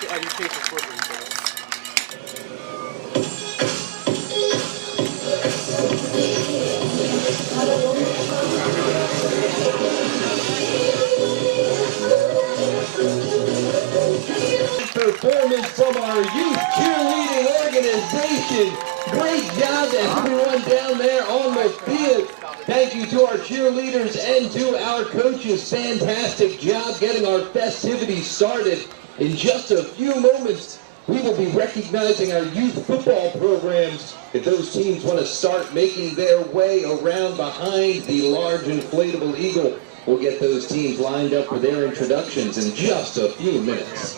Performance from our youth cheerleading organization. Great job to everyone down there on the field. Thank you to our cheerleaders and to our coaches. Fantastic job getting our festivities started. In just a few moments, we will be recognizing our youth football programs. If those teams want to start making their way around behind the large inflatable eagle, we'll get those teams lined up for their introductions in just a few minutes.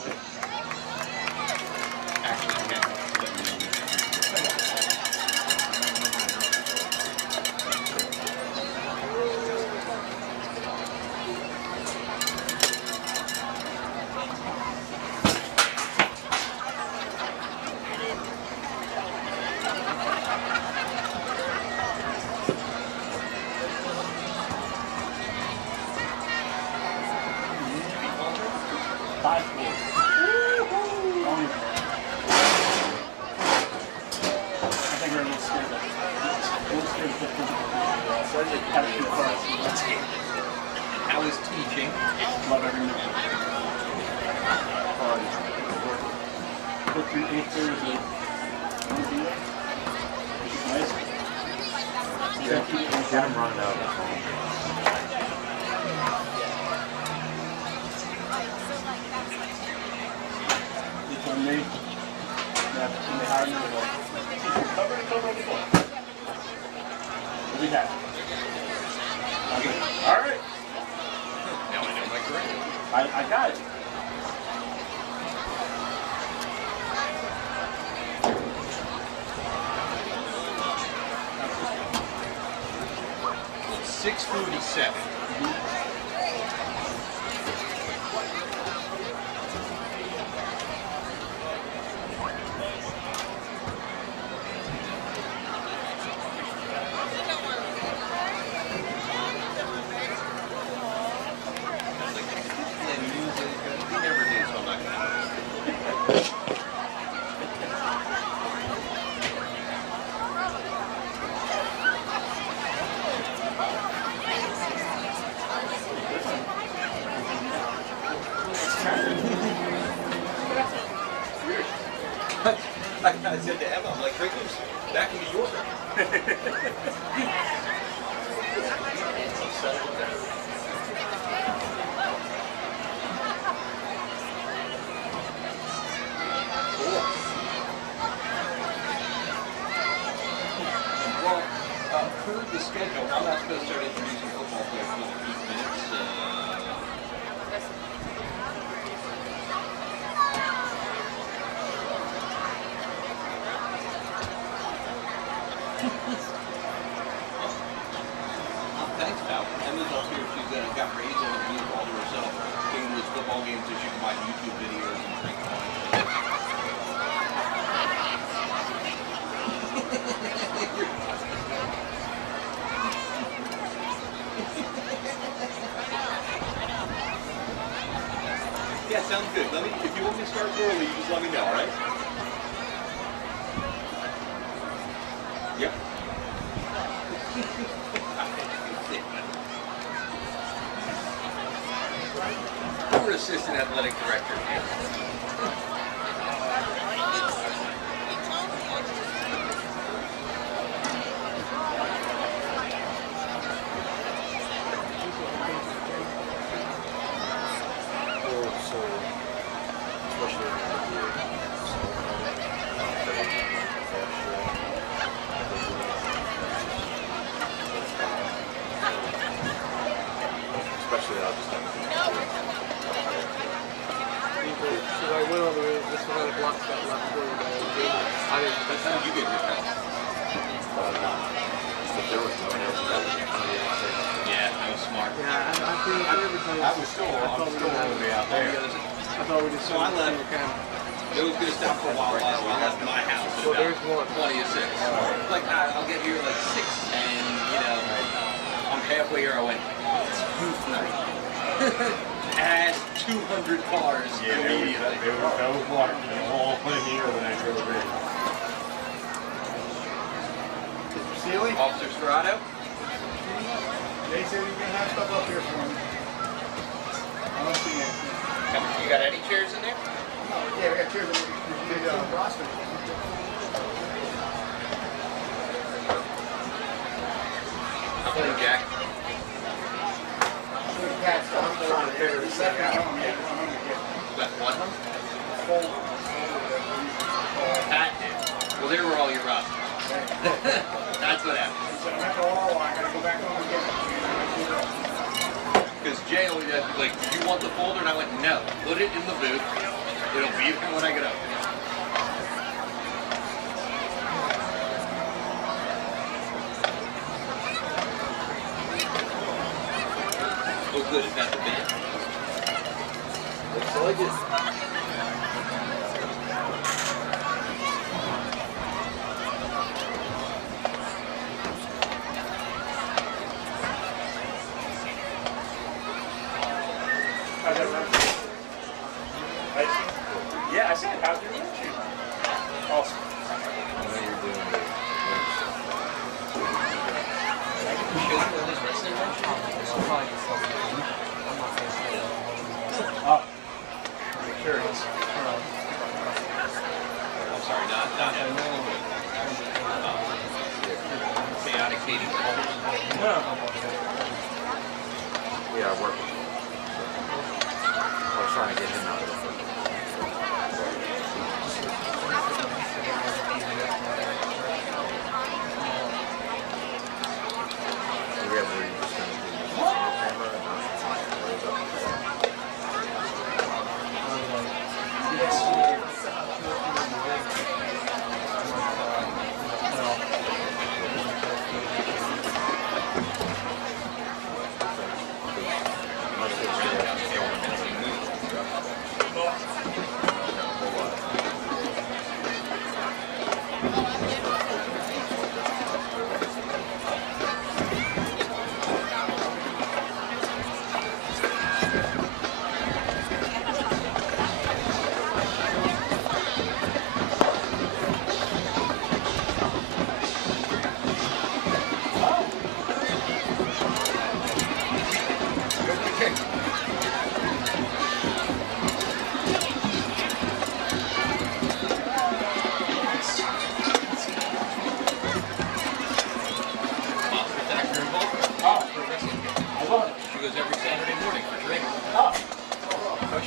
How is teaching? Love every minute. Go through 8 Thursday. Nice. Get him running out. It's on me. Yeah, they hired me to go. Cover the before. What do we have? All right. Now I know my grade. I got it. It's 6:47. I said to Emma, I'm like, Craig's back in New York. Well, per the schedule, I'm not supposed to start introducing football players for the 8 minutes. Thanks, pal. Emma's up here. She's got raised on the music all to herself. Came to this football game so she can watch YouTube videos and drink wine. Yeah, sounds good. If you want me to start early, you just let me know, all right? Yep. Poor assistant athletic director. So I left. It was going to stop for a while. I left my house at about 20 to 6. Like, I'll get here like 6, and, you know, I'm halfway here. I went, it's youth night. add 200 cars immediately. There was no water. They were all in here when I drove in. Sealy? Officer Scirotto? They said you're gonna have stuff up here for me. I don't see it. You got any chairs in there? Yeah, we got chairs. Roster. I'm playing Jack. I'm trying to figure this out. That's what? Pat did. Well, there were all your rosters. That's what happened. I'm at the wall. I gotta go back home and get it. Because Jay always asked me, like, do you want the folder? And I went, no. Put it in the booth. It'll be there when I get up. Oh, good. Is that the band? Looks like it. How's that run? Yeah, I said, how's your run? Awesome. Oh. Sure it is. I'm sorry, not chaotic Katie. No. Yeah, I work with him. I was trying to get him out of the we have where you just kind of do the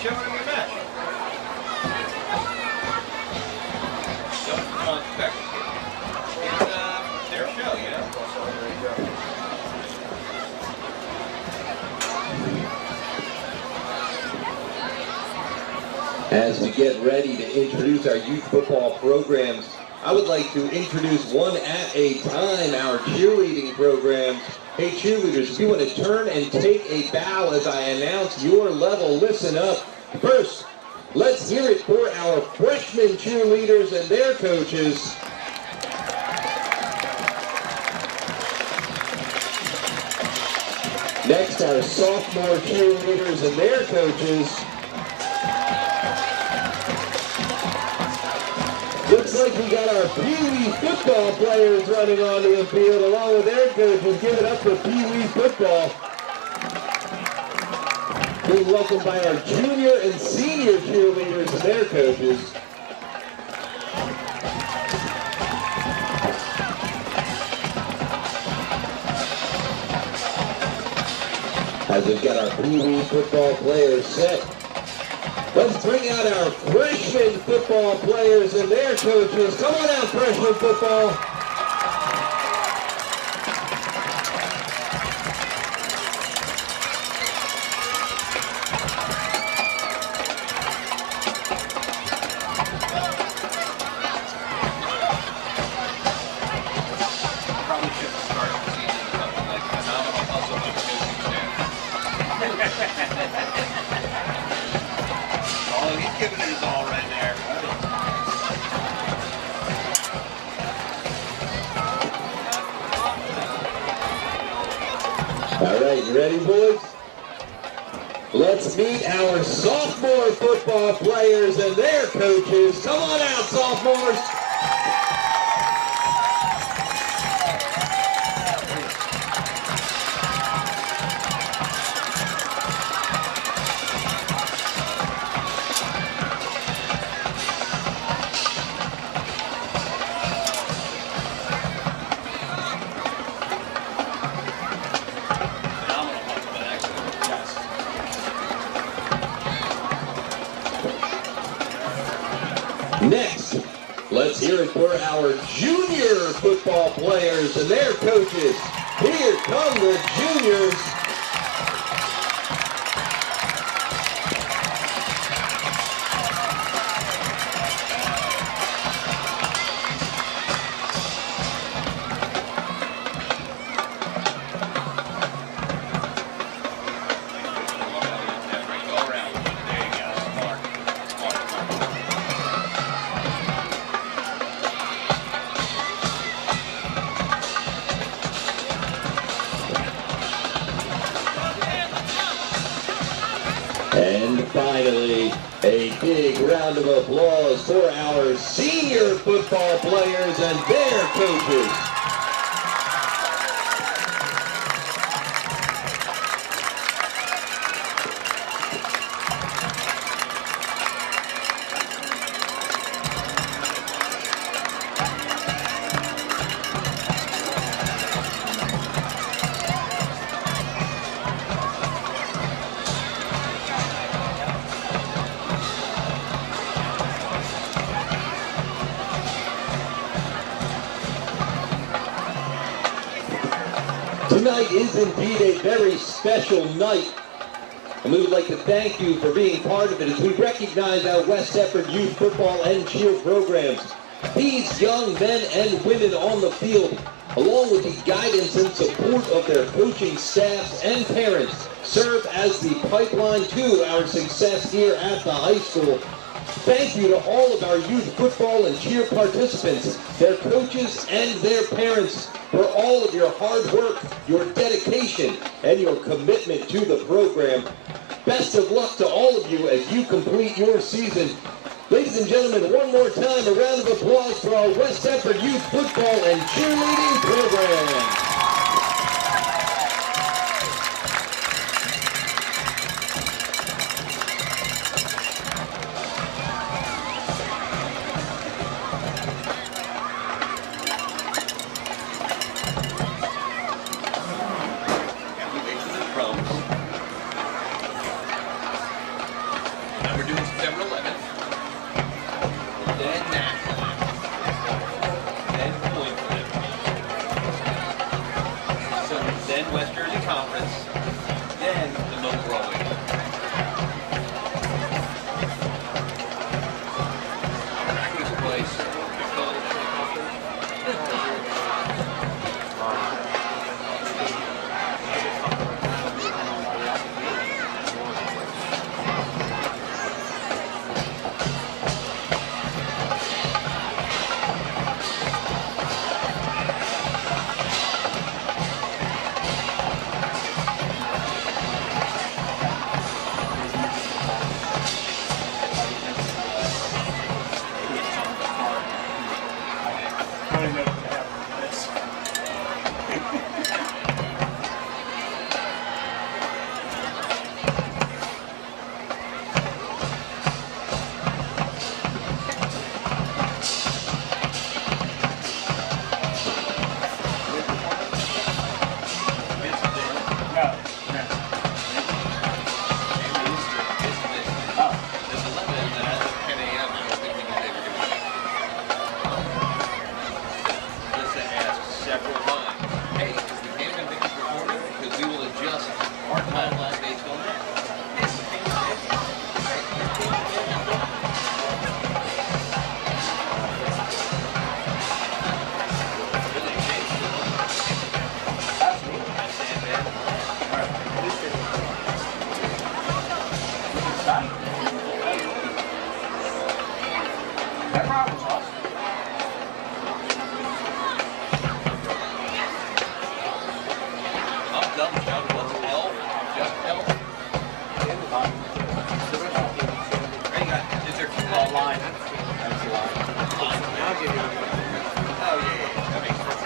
camera and As we get ready to introduce our youth football programs, I would like to introduce one at a time, our cheerleading programs. Hey cheerleaders, if you want to turn and take a bow as I announce your level, listen up. First, let's hear it for our freshman cheerleaders and their coaches. Next, our sophomore cheerleaders and their coaches. Looks like we got our Pee Wee football players running onto the field along with their coaches. Give it up for Pee Wee football. Being welcomed by our junior and senior cheerleaders and their coaches. As we've got our Pee Wee football players set. Let's bring out our freshman football players and their coaches. Come on out, freshman football. Probably should have started the season with something like phenomenal hustle by the coaching staff. Oh, he's giving it his all right there. All right, you ready, boys? Let's meet our sophomore football players and their coaches. Come on out, sophomores. Next, let's hear it for our junior football players and their coaches. Here come the juniors. And finally, a big round of applause for our senior football players and their coaches. Tonight is indeed a very special night, and we would like to thank you for being part of it as we recognize our West Deptford youth football and cheer programs. These young men and women on the field, along with the guidance and support of their coaching staffs and parents, serve as the pipeline to our success here at the high school. Thank you to all of our youth football and cheer participants, their coaches, and their parents for all of your hard work, your dedication, and your commitment to the program. Best of luck to all of you as you complete your season. Ladies and gentlemen, one more time, a round of applause for our West Deptford youth football and cheerleading program. And we're doing September 11th, then national, then point flip, so then West Jersey Conference, then the Moe Broadway. Practice place. Oh, yeah. That makes sense.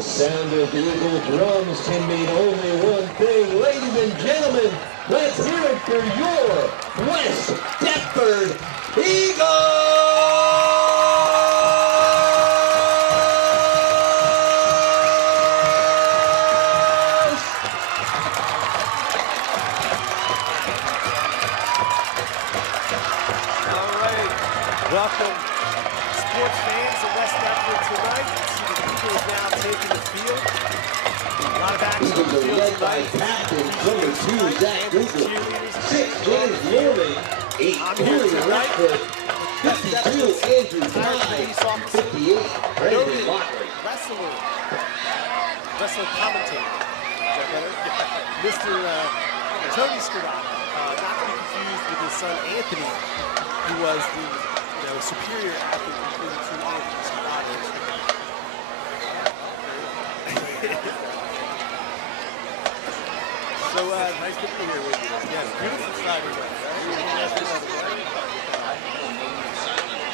The sound of Eagle drums can mean only one thing. Ladies and gentlemen, let's hear it for your West Deptford Eagles! Welcome, sports fans of West Deptford tonight. See the Eagles now taking the field. A lot of action on the field tonight. Captain number 2, Zach Google. 6, James Norman. 8, Julian Ratcliffe. 52, Andrew Todd. 58, Brandon Lockery. Wrestling commentator. Is that better? Mr. Tony Scirotto. Not to be confused with his son Anthony, who was the superior athlete between the two Anthony Scirottos. So nice to be here with you. Yeah, beautiful Friday night.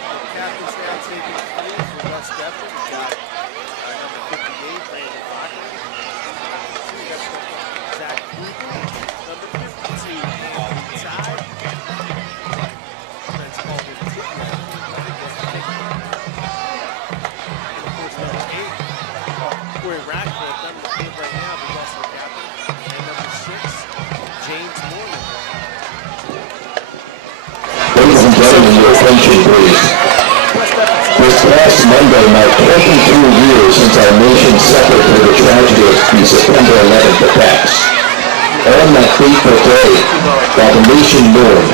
The captain's now taking the field for West Deptford. We've got number 58, Brandon Lockery. We got Zach Cooper, number 52, Anthony Todd. That's all the Radcliffe, number 8 right now, the wrestling captain, and number 6, James Norman. Ladies and gentlemen, your attention please. This past Monday marked 22 years since our nation suffered through the tragedy of the September 11th attacks. On that fateful day, while the nation mourned,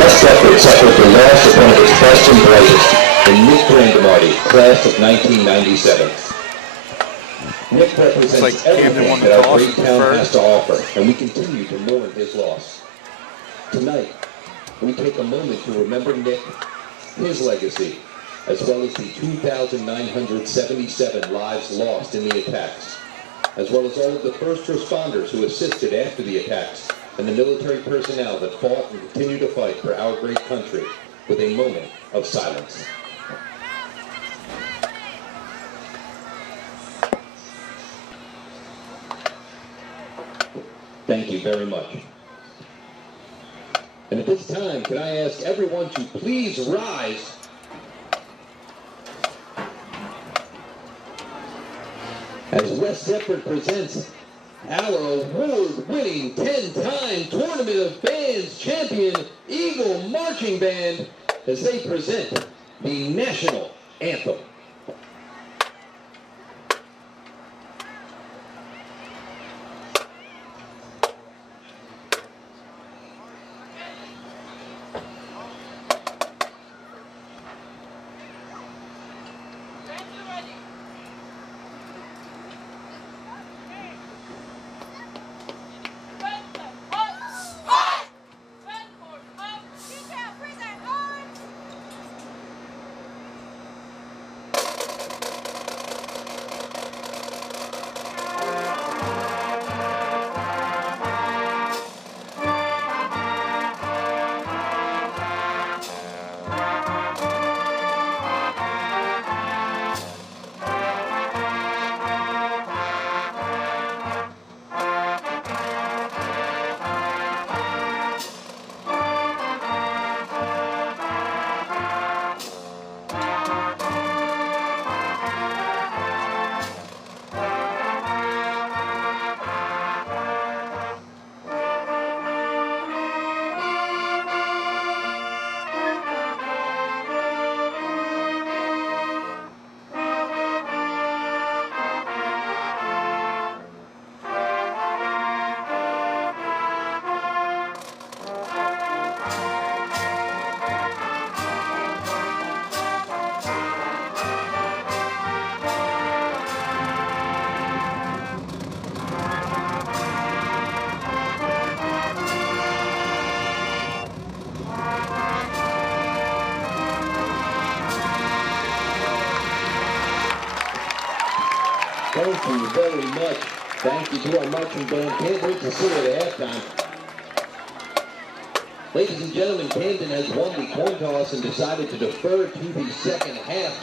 West Deptford suffered the loss of one of its best and brightest, in Nick Brandemarty, class of 1997. Nick represents like everything that our great town has to offer, and we continue to mourn his loss. Tonight, we take a moment to remember Nick, his legacy, as well as the 2,977 lives lost in the attacks, as well as all of the first responders who assisted after the attacks, and the military personnel that fought and continue to fight for our great country, with a moment of silence. Thank you very much. And at this time, can I ask everyone to please rise as West Deptford presents our award-winning 10-time Tournament of Bands champion Eagle Marching Band as they present the National Anthem. Thank you very much. Thank you to our marching band. Can't wait to see it at halftime. Ladies and gentlemen, Camden has won the coin toss and decided to defer to the second half.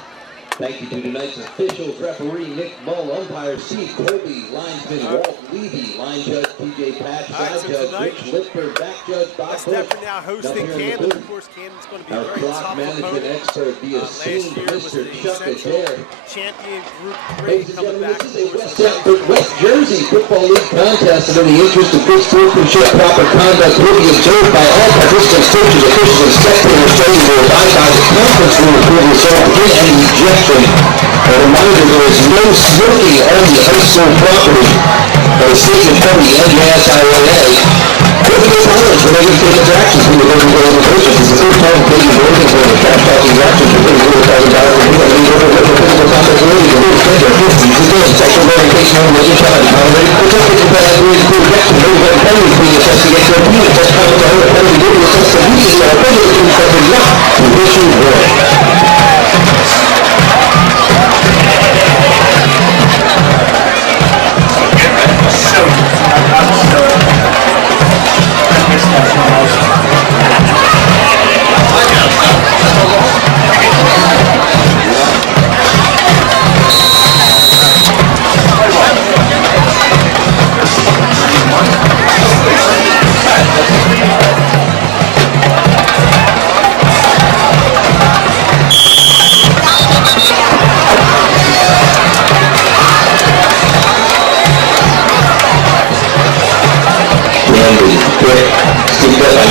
Thank you to tonight's officials, referee Nick Mull, umpire Steve Colby, linesman Walt Levy, line judge TJ Patch, side judge Rich Lipper, back judge Bob Hook. Stephen now hosting Camden. Of course, Camden's going to be a Our very clock tough management opponent. expert, the esteemed Mr. Chuck Adair. Champion Group 3 Ladies and coming gentlemen, back. this is a West Jersey Football League contest, and in the interest of good sportsmanship, proper conduct will be observed by all participants, coaches, officials, and spectators. Judges will abide by the conference rules for result in and ejection. A reminder, there is no smoking on the high school property. A statement from the NJSIAA. Coaches acknowledge the negative interactions from the local organizations. This is the first time taking voting for the cash talking actions for $30,000 for physical contact related to gender, distance, again, sexual orientation, and religion, child, moderated, protected, evaluated, for rejection, those that penalties being assessed against their opinion, such comment to other penalty will be assessed immediately or offended to accepted not to issue warrant.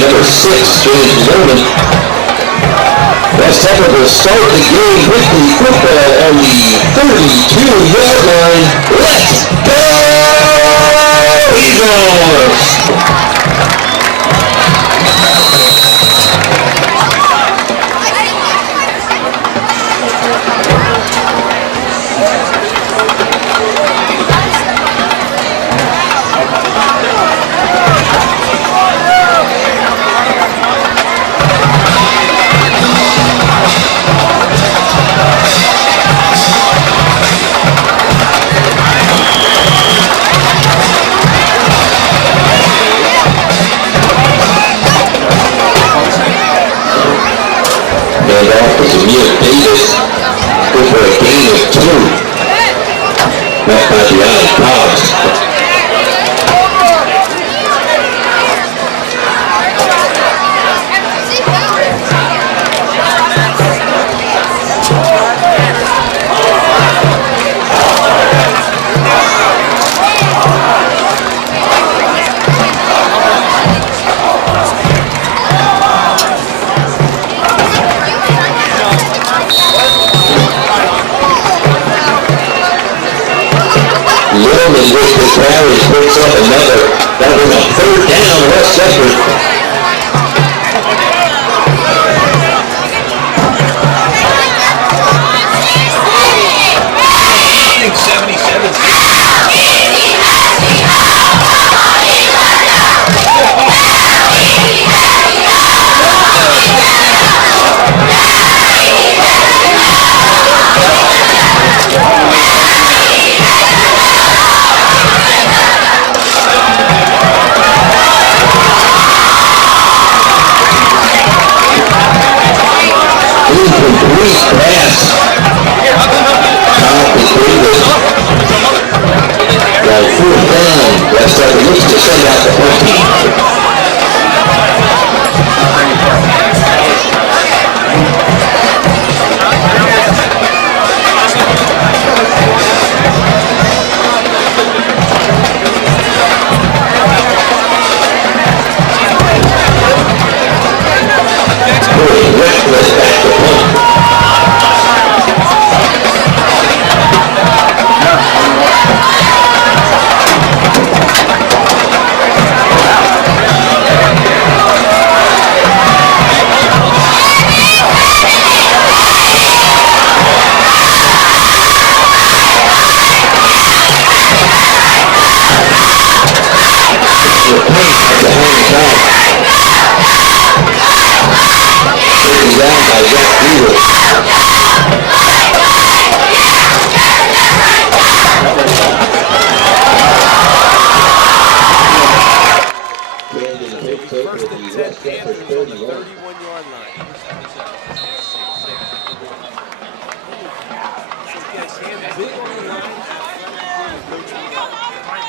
Number 6, James Lerman. West Temple will start the game with the football on the 32-yard line. Let's go, Eagles! Off is Amir Davis. Good for a gain of 2. Back by Gianni Cobbs. With the carry, picks up another. That was a 3rd down, West Central. big on the line, athletic, coach Brian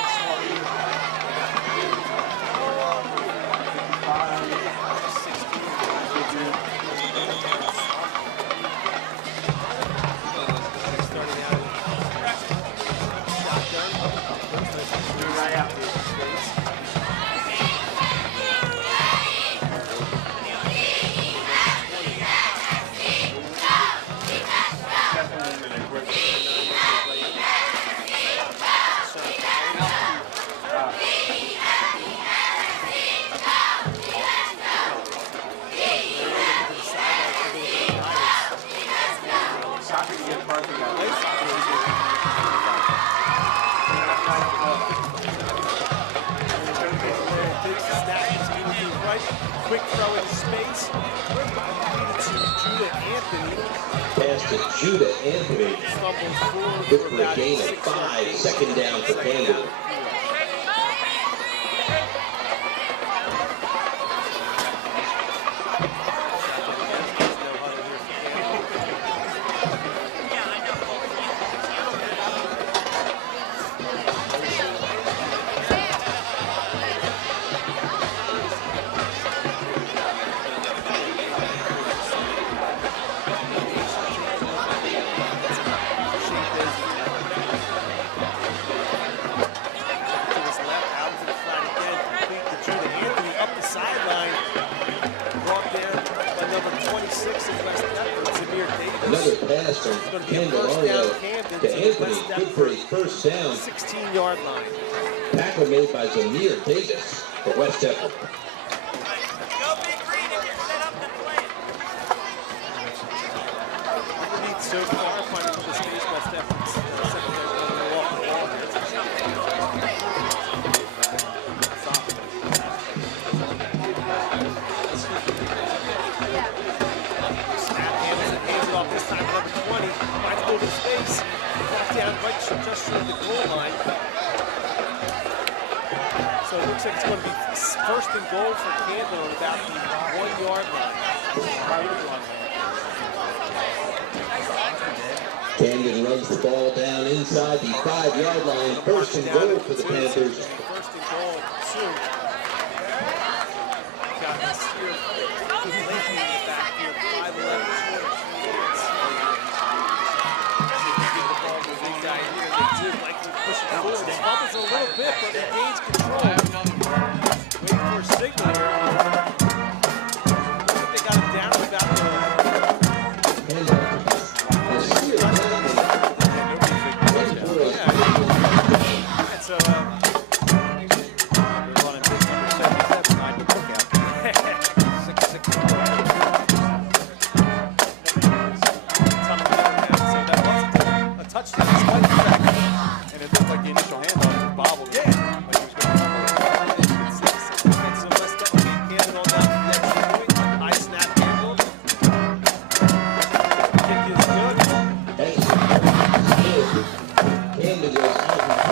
starting out shotgun. Right out there. Quick throw in space. Pass to Judah Anthony. Good for a gain of 5. Second down for Camden. Another pass from Camden to Anthony. Good for his first down. 16-yard line. Tackle made by Zamir Davis for West Effort. So far, finding the space West Effort's secondary going off the ball here. Snap hands it off this time, number 20. Finds open space. Back down right just short of the goal line. So it looks like it's going to be first and goal for Camden on about the 1-yard line. Camden runs the ball down inside the 5-yard line. First and goal for the Panthers. First and goal, 2. Got this here. Lincoln in the backfield, 5'11", 22 the ball to the big guy here. They do like to push it forward. It bubbles a little bit, but he gains control. Waiting for a signal here. I think they got him down to about the so, we're running this number 77, I can look out. 6-6. So that wasn't a touchdown, despite the fact. And it looked like the initial handoff was bobbled. Yeah. Like he was going to fumble it. So let's get Camden on down to the extra point. High snap handle. Kick is good. Camden goes out in front.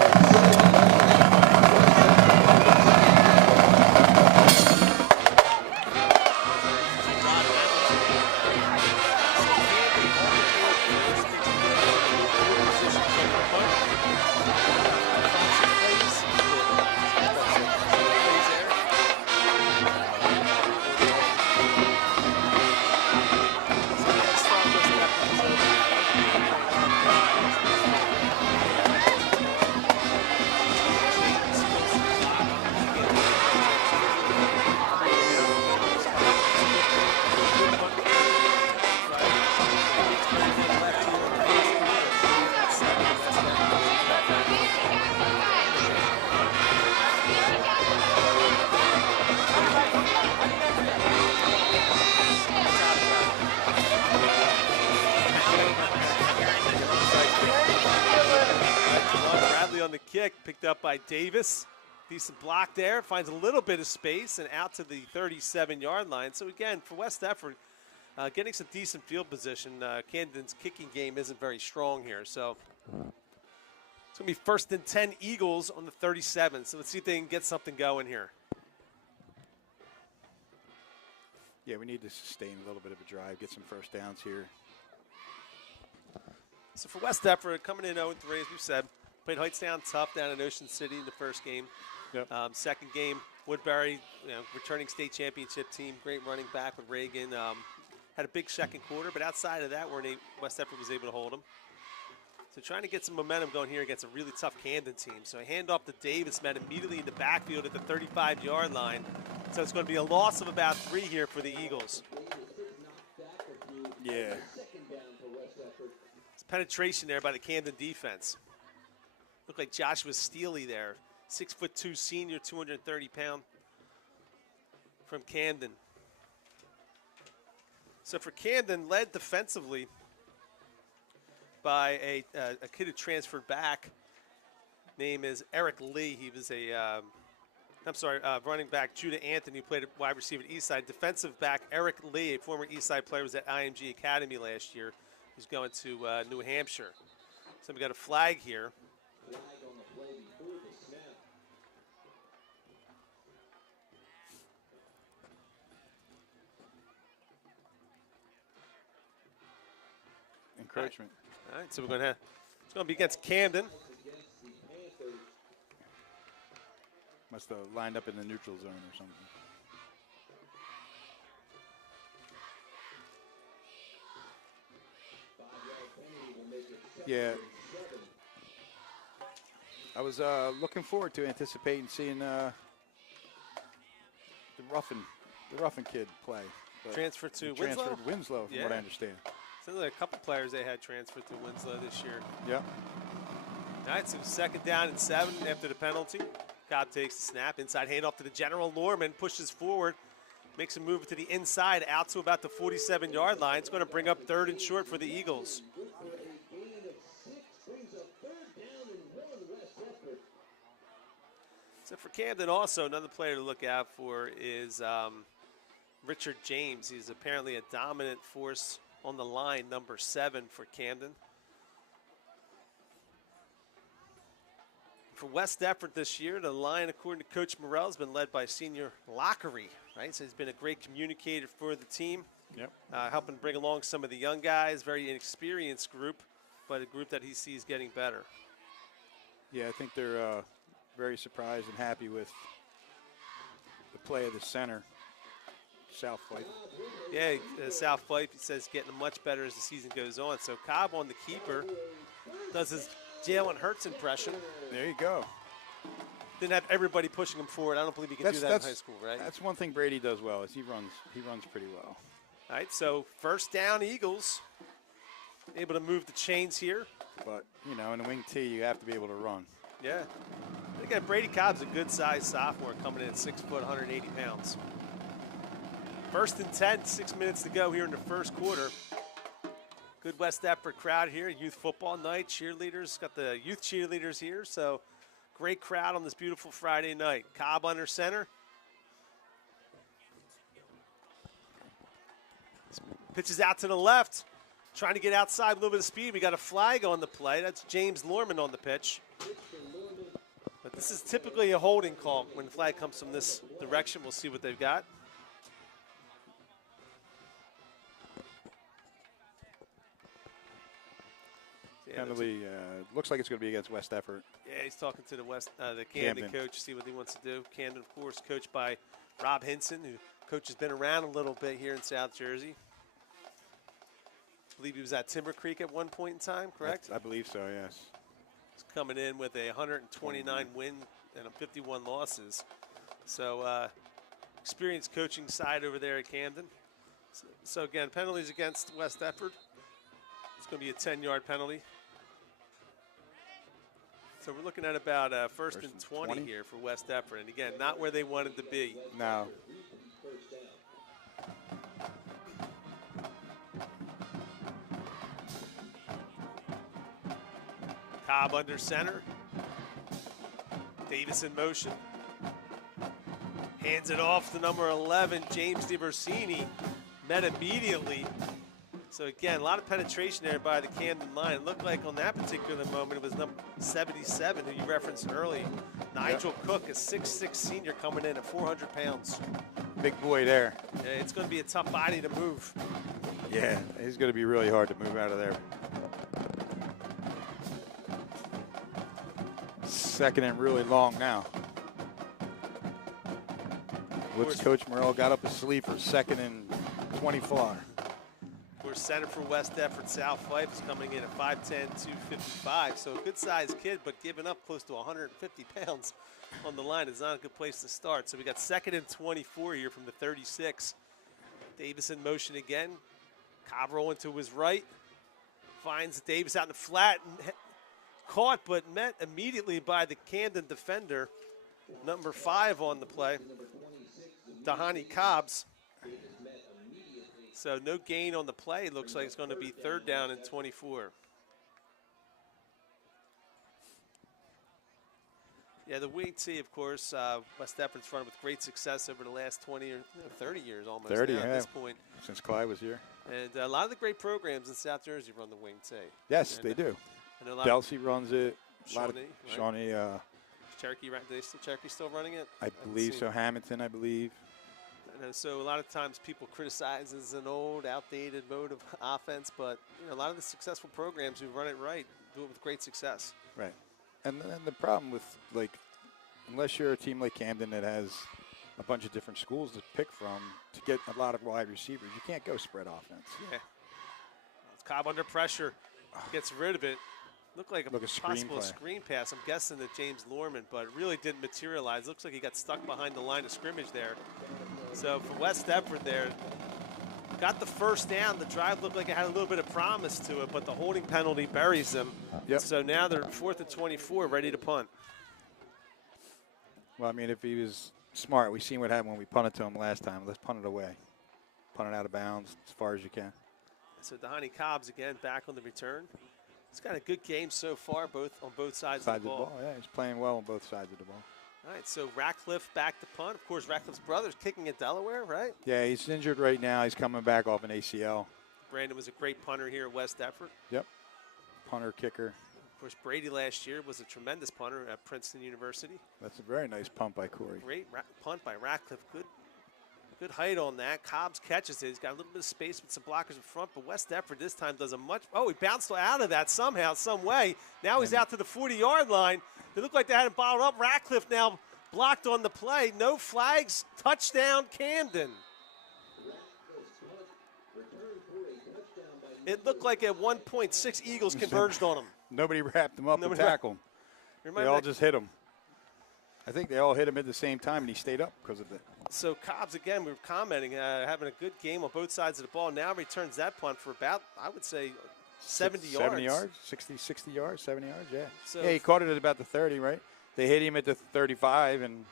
On the kick, picked up by Davis. Decent block there, finds a little bit of space and out to the 37-yard line. So again, for West Effort, getting some decent field position. Camden's kicking game isn't very strong here. So it's going to be first and 10 Eagles on the 37. So let's see if they can get something going here. Yeah, we need to sustain a little bit of a drive, get some first downs here. So for West Deptford, coming in 0-3, as we've said, played Hightstown tough down in Ocean City in the first game. Yep. Second game, Woodbury, returning state championship team, great running back with Reagan. Had a big second quarter, but outside of that, West Deptford was able to hold them. So trying to get some momentum going here against a really tough Camden team. So I hand off to Davis, met immediately in the backfield at the 35-yard line. So it's going to be a loss of about 3 here for the Eagles. Yeah. It's penetration there by the Camden defense. Looked like Joshua Steely there. 6'2" senior, 230-pound from Camden. So for Camden, led defensively by a kid who transferred back. Name is Eric Lee. He was running back Judah Anthony, who played at wide receiver at Eastside. Defensive back Eric Lee, a former Eastside player, was at IMG Academy last year. He's going to New Hampshire. So we got a flag here. Flag on the play before the snap. Encroachment. All right, so it's going to be against Camden. Must have lined up in the neutral zone or something. Yeah. I was looking forward to anticipating seeing the Ruffin kid play. Transferred to Winslow? Transferred to Winslow, from what I understand. So there are a couple players they had transferred to Winslow this year. Yep. All right, so 2nd down and 7 after the penalty. Cobb takes the snap. Inside handoff to the general. Norman pushes forward, makes a move to the inside, out to about the 47-yard line. It's going to bring up 3rd and short for the Eagles. So for Camden also, another player to look out for is Richard James. He's apparently a dominant force on the line, number 7 for Camden. For West Deptford this year, the line, according to Coach Morrell, has been led by senior Lockery, right? So he's been a great communicator for the team. Yep. Helping bring along some of the young guys, very inexperienced group, but a group that he sees getting better. Yeah, I think they're very surprised and happy with the play of the center, South Fife. Yeah, South Fife, he says, getting much better as the season goes on. So Cobb on the keeper does his Jalen Hurts impression. There you go. Didn't have everybody pushing him forward. I don't believe he can do that in high school, right? That's one thing Brady does well, is he runs pretty well. All right, so 1st down Eagles. Able to move the chains here. But, in a wing T, you have to be able to run. Yeah. Again, Brady Cobb's a good-sized sophomore coming in at 6 foot, 180 pounds. 1st and 10, 6 minutes to go here in the first quarter. Good West Deptford crowd here, youth football night, cheerleaders. Got the youth cheerleaders here, so great crowd on this beautiful Friday night. Cobb under center. Pitches out to the left, trying to get outside, a little bit of speed. We got a flag on the play. That's James Lorman on the pitch. But this is typically a holding call when the flag comes from this direction. We'll see what they've got. Penalty looks like it's going to be against West Deptford. Yeah, he's talking to the Camden coach, see what he wants to do. Camden, of course, coached by Rob Hinson, who coach has been around a little bit here in South Jersey. I believe he was at Timber Creek at one point in time, correct? I believe so, yes. He's coming in with a 129 win and a 51 losses. So experienced coaching side over there at Camden. So again, penalties against West Deptford. It's going to be a 10-yard penalty. So we're looking at about first and 20 here for West Deptford. And again, not where they wanted to be. No. Cobb under center. Davis in motion. Hands it off to number 11, James DiVersini. Met immediately. So again, a lot of penetration there by the Camden line. It looked like on that particular moment it was number 77, who you referenced early. Nigel Cook, a 6'6" senior coming in at 400 pounds. Big boy there. Yeah, it's going to be a tough body to move. Yeah, he's going to be really hard to move out of there. second and really long now. What's Coach Morrell got up his sleeve for second and 24. Of course, center for West Deptford, South Fife is coming in at 5'10", 255. So a good-sized kid, but giving up close to 150 pounds on the line is not a good place to start. So we got second and 24 here from the 36. Davis in motion again. Cobb rolling to his right. Finds Davis out in the flat and caught, but met immediately by the Camden defender, number 5 on the play, Dahani Cobbs. So no gain on the play. Looks like it's going to be 3rd down and 24. Yeah, the wing T, of course, West Deptford's run with great success over the last 20 or 30 years almost 30, now yeah, at this point. Since Clyde was here. And a lot of the great programs in South Jersey run the wing T. Yes, and they do. I know a lot Delsey runs it. Shawnee, Shawnee. Cherokee still running it? I believe so. Hamilton, I believe. And so a lot of times people criticize it's an old, outdated mode of offense, but a lot of the successful programs who run it right do it with great success. Right. And the problem with, like, unless you're a team like Camden that has a bunch of different schools to pick from to get a lot of wide receivers, you can't go spread offense. Yeah. It's Cobb under pressure, gets rid of it. Looked like a possible screen pass. I'm guessing that James Lorman, but it really didn't materialize. Looks like he got stuck behind the line of scrimmage there. So for West Deptford there, got the first down. The drive looked like it had a little bit of promise to it, but the holding penalty buries them. Yep. So now they're 4th and 24, ready to punt. Well, I mean, if he was smart, we seen what happened when we punted to him last time. Let's punt it away. Punt it out of bounds as far as you can. So Dahani Cobbs again back on the return. He's got a good game so far, on both sides of the ball. Yeah, he's playing well on both sides of the ball. All right, so Ratcliffe back to punt. Of course, Ratcliffe's brother's kicking at Delaware, right? Yeah, he's injured right now. He's coming back off an ACL. Brandon was a great punter here at West Deptford. Yep. Punter, kicker. Of course, Brady last year was a tremendous punter at Princeton University. That's a very nice punt by Corey. Great punt by Ratcliffe. Good height on that. Cobbs catches it. He's got a little bit of space with some blockers in front, but West Deptford this time does a much. Oh, he bounced out of that somehow, some way. Now he's out to the 40-yard line. They look like they had him bottled up. Ratcliffe now blocked on the play. No flags. Touchdown, Camden. It looked like at one point 6 Eagles converged on him. Nobody wrapped him up to tackle him. They all just hit him. I think they all hit him at the same time, and he stayed up because of it. So Cobbs, again, we were commenting, having a good game on both sides of the ball. Now returns that punt for about, I would say, 70 yards. 70 yards? 60 yards, 70 yards, yeah. So yeah, he caught it at about the 30, right? They hit him at the 35, and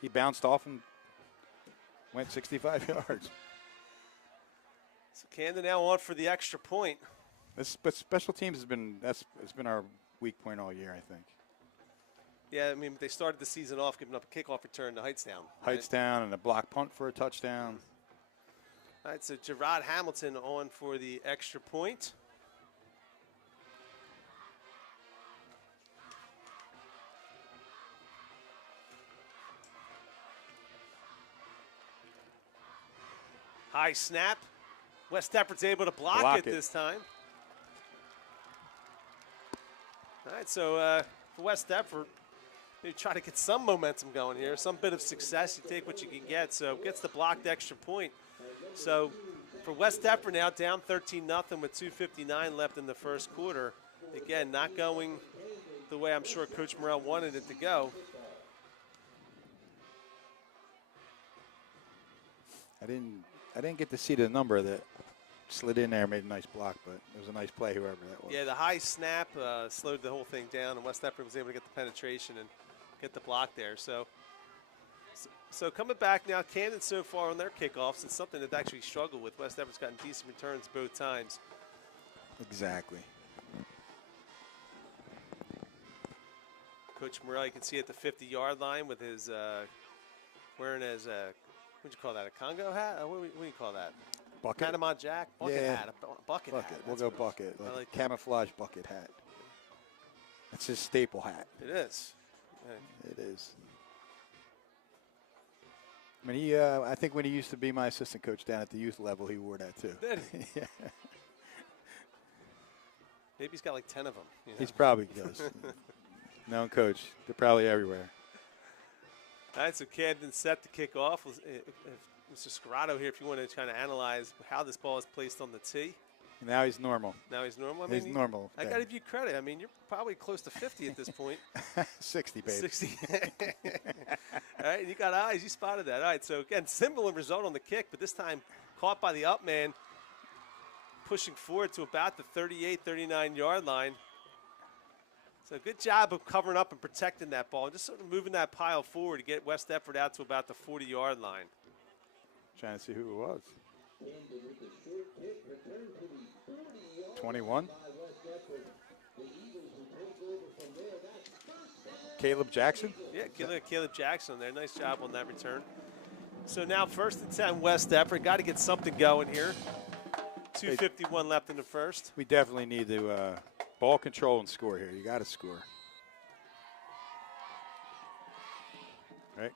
he bounced off and went 65 yards. So Camden now on for the extra point. But special teams has been our weak point all year, I think. Yeah, I mean, they started the season off giving up a kickoff return to Heightstown. Heightstown and a block punt for a touchdown. All right, so Gerard Hamilton on for the extra point. High snap. West Deptford's able to block it this time. All right, so for West Deptford, they try to get some momentum going here, some bit of success. You take what you can get, so gets the blocked extra point. So for West Deptford now down 13-0 with 2:59 left in the first quarter. Again, not going the way I'm sure Coach Morrell wanted it to go. I didn't get to see the number that slid in there, made a nice block, but it was a nice play, whoever that was. Yeah, the high snap slowed the whole thing down, and West Deptford was able to get the penetration and get the block there. So coming back now, Camden so far on their kickoffs, it's something that they actually struggled with. West Deptford's gotten decent returns both times. Exactly. Coach Morrell, you can see at the 50-yard line with his wearing his what'd you call that? A Congo hat? What do you call that? Bucket. Panama Jack bucket hat. A bucket hat. We'll go bucket. Like that. Camouflage bucket hat. That's his staple hat. It is. It is. I mean, I think when he used to be my assistant coach down at the youth level, he wore that too. Did he? Yeah. Maybe he's got like 10 of them. You know? He's probably does. known coach. They're probably everywhere. All right, so Camden set to kick off. Mr. Scirotto here, if you want to kind of analyze how this ball is placed on the tee. Now he's normal. Now he's normal? He's normal. I got to give you credit. I mean, you're probably close to 50 at this point. 60, baby. 60. All right, you got eyes. You spotted that. All right, so again, similar result on the kick, but this time caught by the up man, pushing forward to about the 38, 39-yard line. So good job of covering up and protecting that ball, and just sort of moving that pile forward to get West Deptford out to about the 40-yard line. Trying to see who it was. 21. Caleb Jackson? Yeah, Caleb Jackson there. Nice job on that return. So now 1st and 10 West Deptford. Got to get something going here. 2:51 left in the first. We definitely need to ball control and score here. You got to score. Right?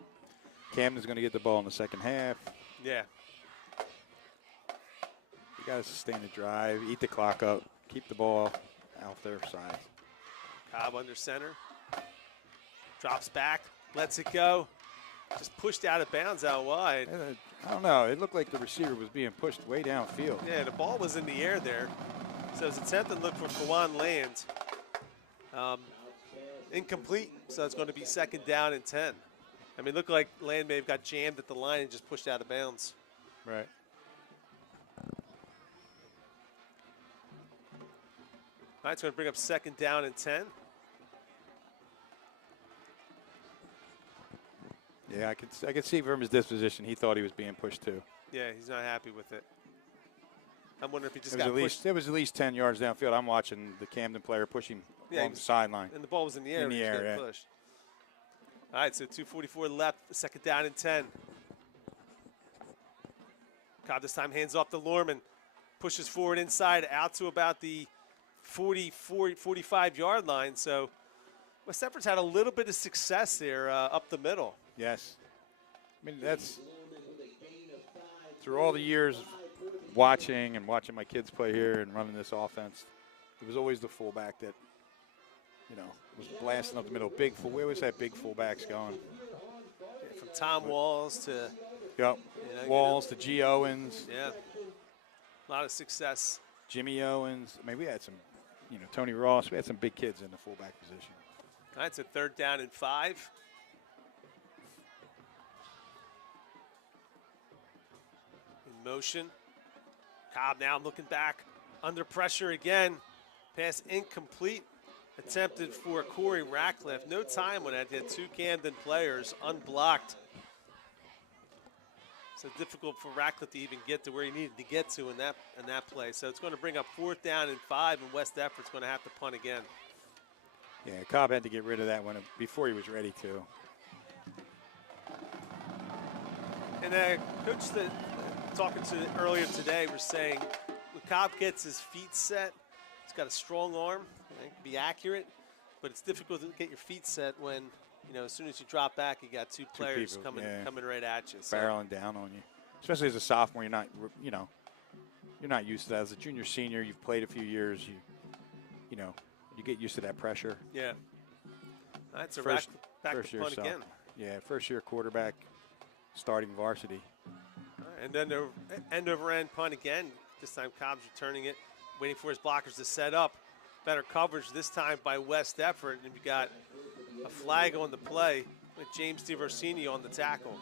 Camden's going to get the ball in the second half. Yeah. You got to sustain the drive, eat the clock up, keep the ball out their side. Cobb under center. Drops back, lets it go. Just pushed out of bounds out wide. I don't know. It looked like the receiver was being pushed way downfield. Yeah, the ball was in the air there. So it was attempted to look for Kawan Land. Incomplete, so it's going to be 2nd down and 10. I mean, it looked like Land may have got jammed at the line and just pushed out of bounds. Right. All right, it's going to bring up 2nd down and 10. Yeah, I could see from his disposition he thought he was being pushed too. Yeah, he's not happy with it. I'm wondering if he just It was got at least pushed. it was at least 10 yards downfield. I'm watching the Camden player pushing along the sideline. And the ball was in the air. In the air, yeah. Pushed. All right, so 2:44 left, 2nd down and 10. Cobb this time hands off to Lorman. Pushes forward inside out to about the 45-yard line. So West Deptford's had a little bit of success there up the middle. Yes. I mean, that's through all the years watching my kids play here and running this offense, it was always the fullback that, was blasting up the middle. Where was that big fullbacks going? Yeah, from Tom Walls to Walls to G. Owens. Yeah. A lot of success. Jimmy Owens. I mean, we had some, Tony Ross. We had some big kids in the fullback position. All right, so 3rd down and 5. In motion. Cobb now looking back. Under pressure again. Pass incomplete. Attempted for Corey Ratcliffe. No time when that had 2 Camden players unblocked. So difficult for Ratcliffe to even get to where he needed to get to in that play. So it's going to bring up 4th down and 5, and West Deptford's going to have to punt again. Yeah, Cobb had to get rid of that one before he was ready to. And Coach, talking to earlier today, was saying when Cobb gets his feet set, he's got a strong arm, can be accurate, but it's difficult to get your feet set when, as soon as you drop back, you got 2 players coming right at you. So. Barreling down on you. Especially as a sophomore, you're not used to that. As a junior, senior, you've played a few years, you get used to that pressure. Yeah. All right, so first to punt again. Yeah, first-year quarterback, starting varsity. And then the end-over-end punt again. This time Cobb's returning it, waiting for his blockers to set up. Better coverage this time by West Deptford. And we got a flag on the play with James DiVersini on the tackle.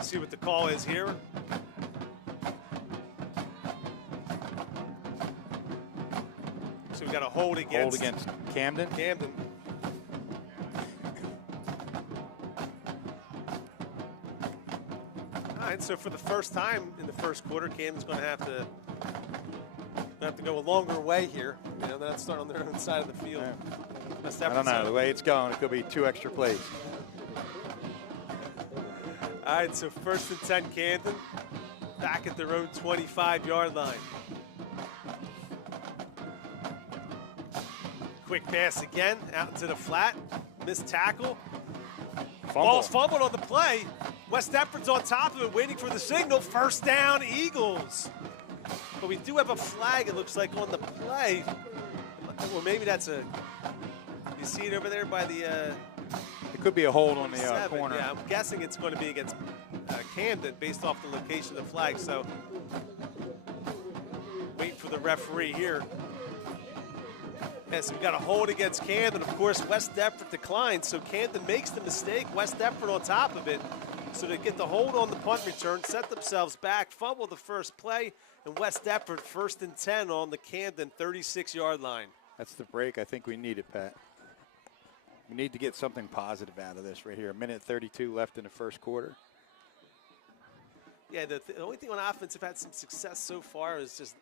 See what the call is here. So we got a hold against Camden. All right, so for the first time in the first quarter, Camden's going to have to go a longer way here. They're not starting on their own side of the field. Yeah. I don't know. The way it's going, it could be 2 extra plays. All right, so 1st and 10 Camden, back at their own 25-yard line. Quick pass again, out into the flat, missed tackle. Ball's fumbled on the play. West Deptford's on top of it, waiting for the signal. First down, Eagles. But we do have a flag, it looks like, on the play. Well, maybe that's a, you see it over there by the It could be a hold on the corner. Yeah, I'm guessing it's going to be against Camden based off the location of the flag. So wait for the referee here. Yes, we've got a hold against Camden. Of course, West Deptford declines, so Camden makes the mistake. West Deptford on top of it. So they get the hold on the punt return, set themselves back, fumble the first play, and West Deptford 1st and 10 on the Camden 36-yard line. That's the break I think we needed, Pat. We need to get something positive out of this right here. 1:32 left in the first quarter. Yeah, the only thing on offense have had some success so far is just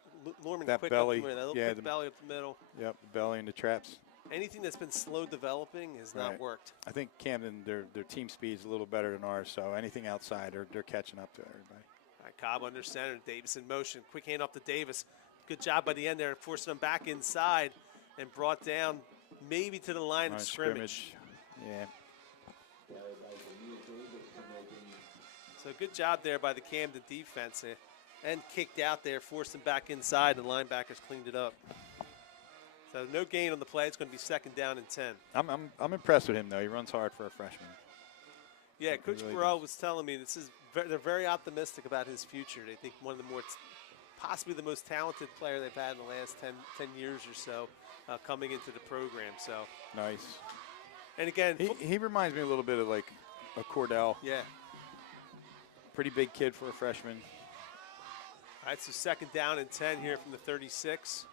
Norman That quick belly, up the middle, that little yeah, quick belly up the middle. Yep, the belly and the traps. Anything that's been slow developing has not worked. I think Camden, their team speed's a little better than ours, so anything outside, they're catching up to everybody. All right, Cobb under center, Davis in motion. Quick hand off to Davis. Good job by the end there, forcing them back inside and brought down maybe to the line of scrimmage. Yeah. So good job there by the Camden defense and kicked out there, forced them back inside. The linebackers cleaned it up. So no gain on the play. It's going to be 2nd down and 10. I'm impressed with him though. He runs hard for a freshman. Yeah, Coach really Burrell was telling me they're very optimistic about his future. They think one of the possibly the most talented player they've had in the last 10 years or so coming into the program. So nice. And again, he reminds me a little bit of like a Cordell. Yeah. Pretty big kid for a freshman. All right, so 2nd down and 10 here from the 36.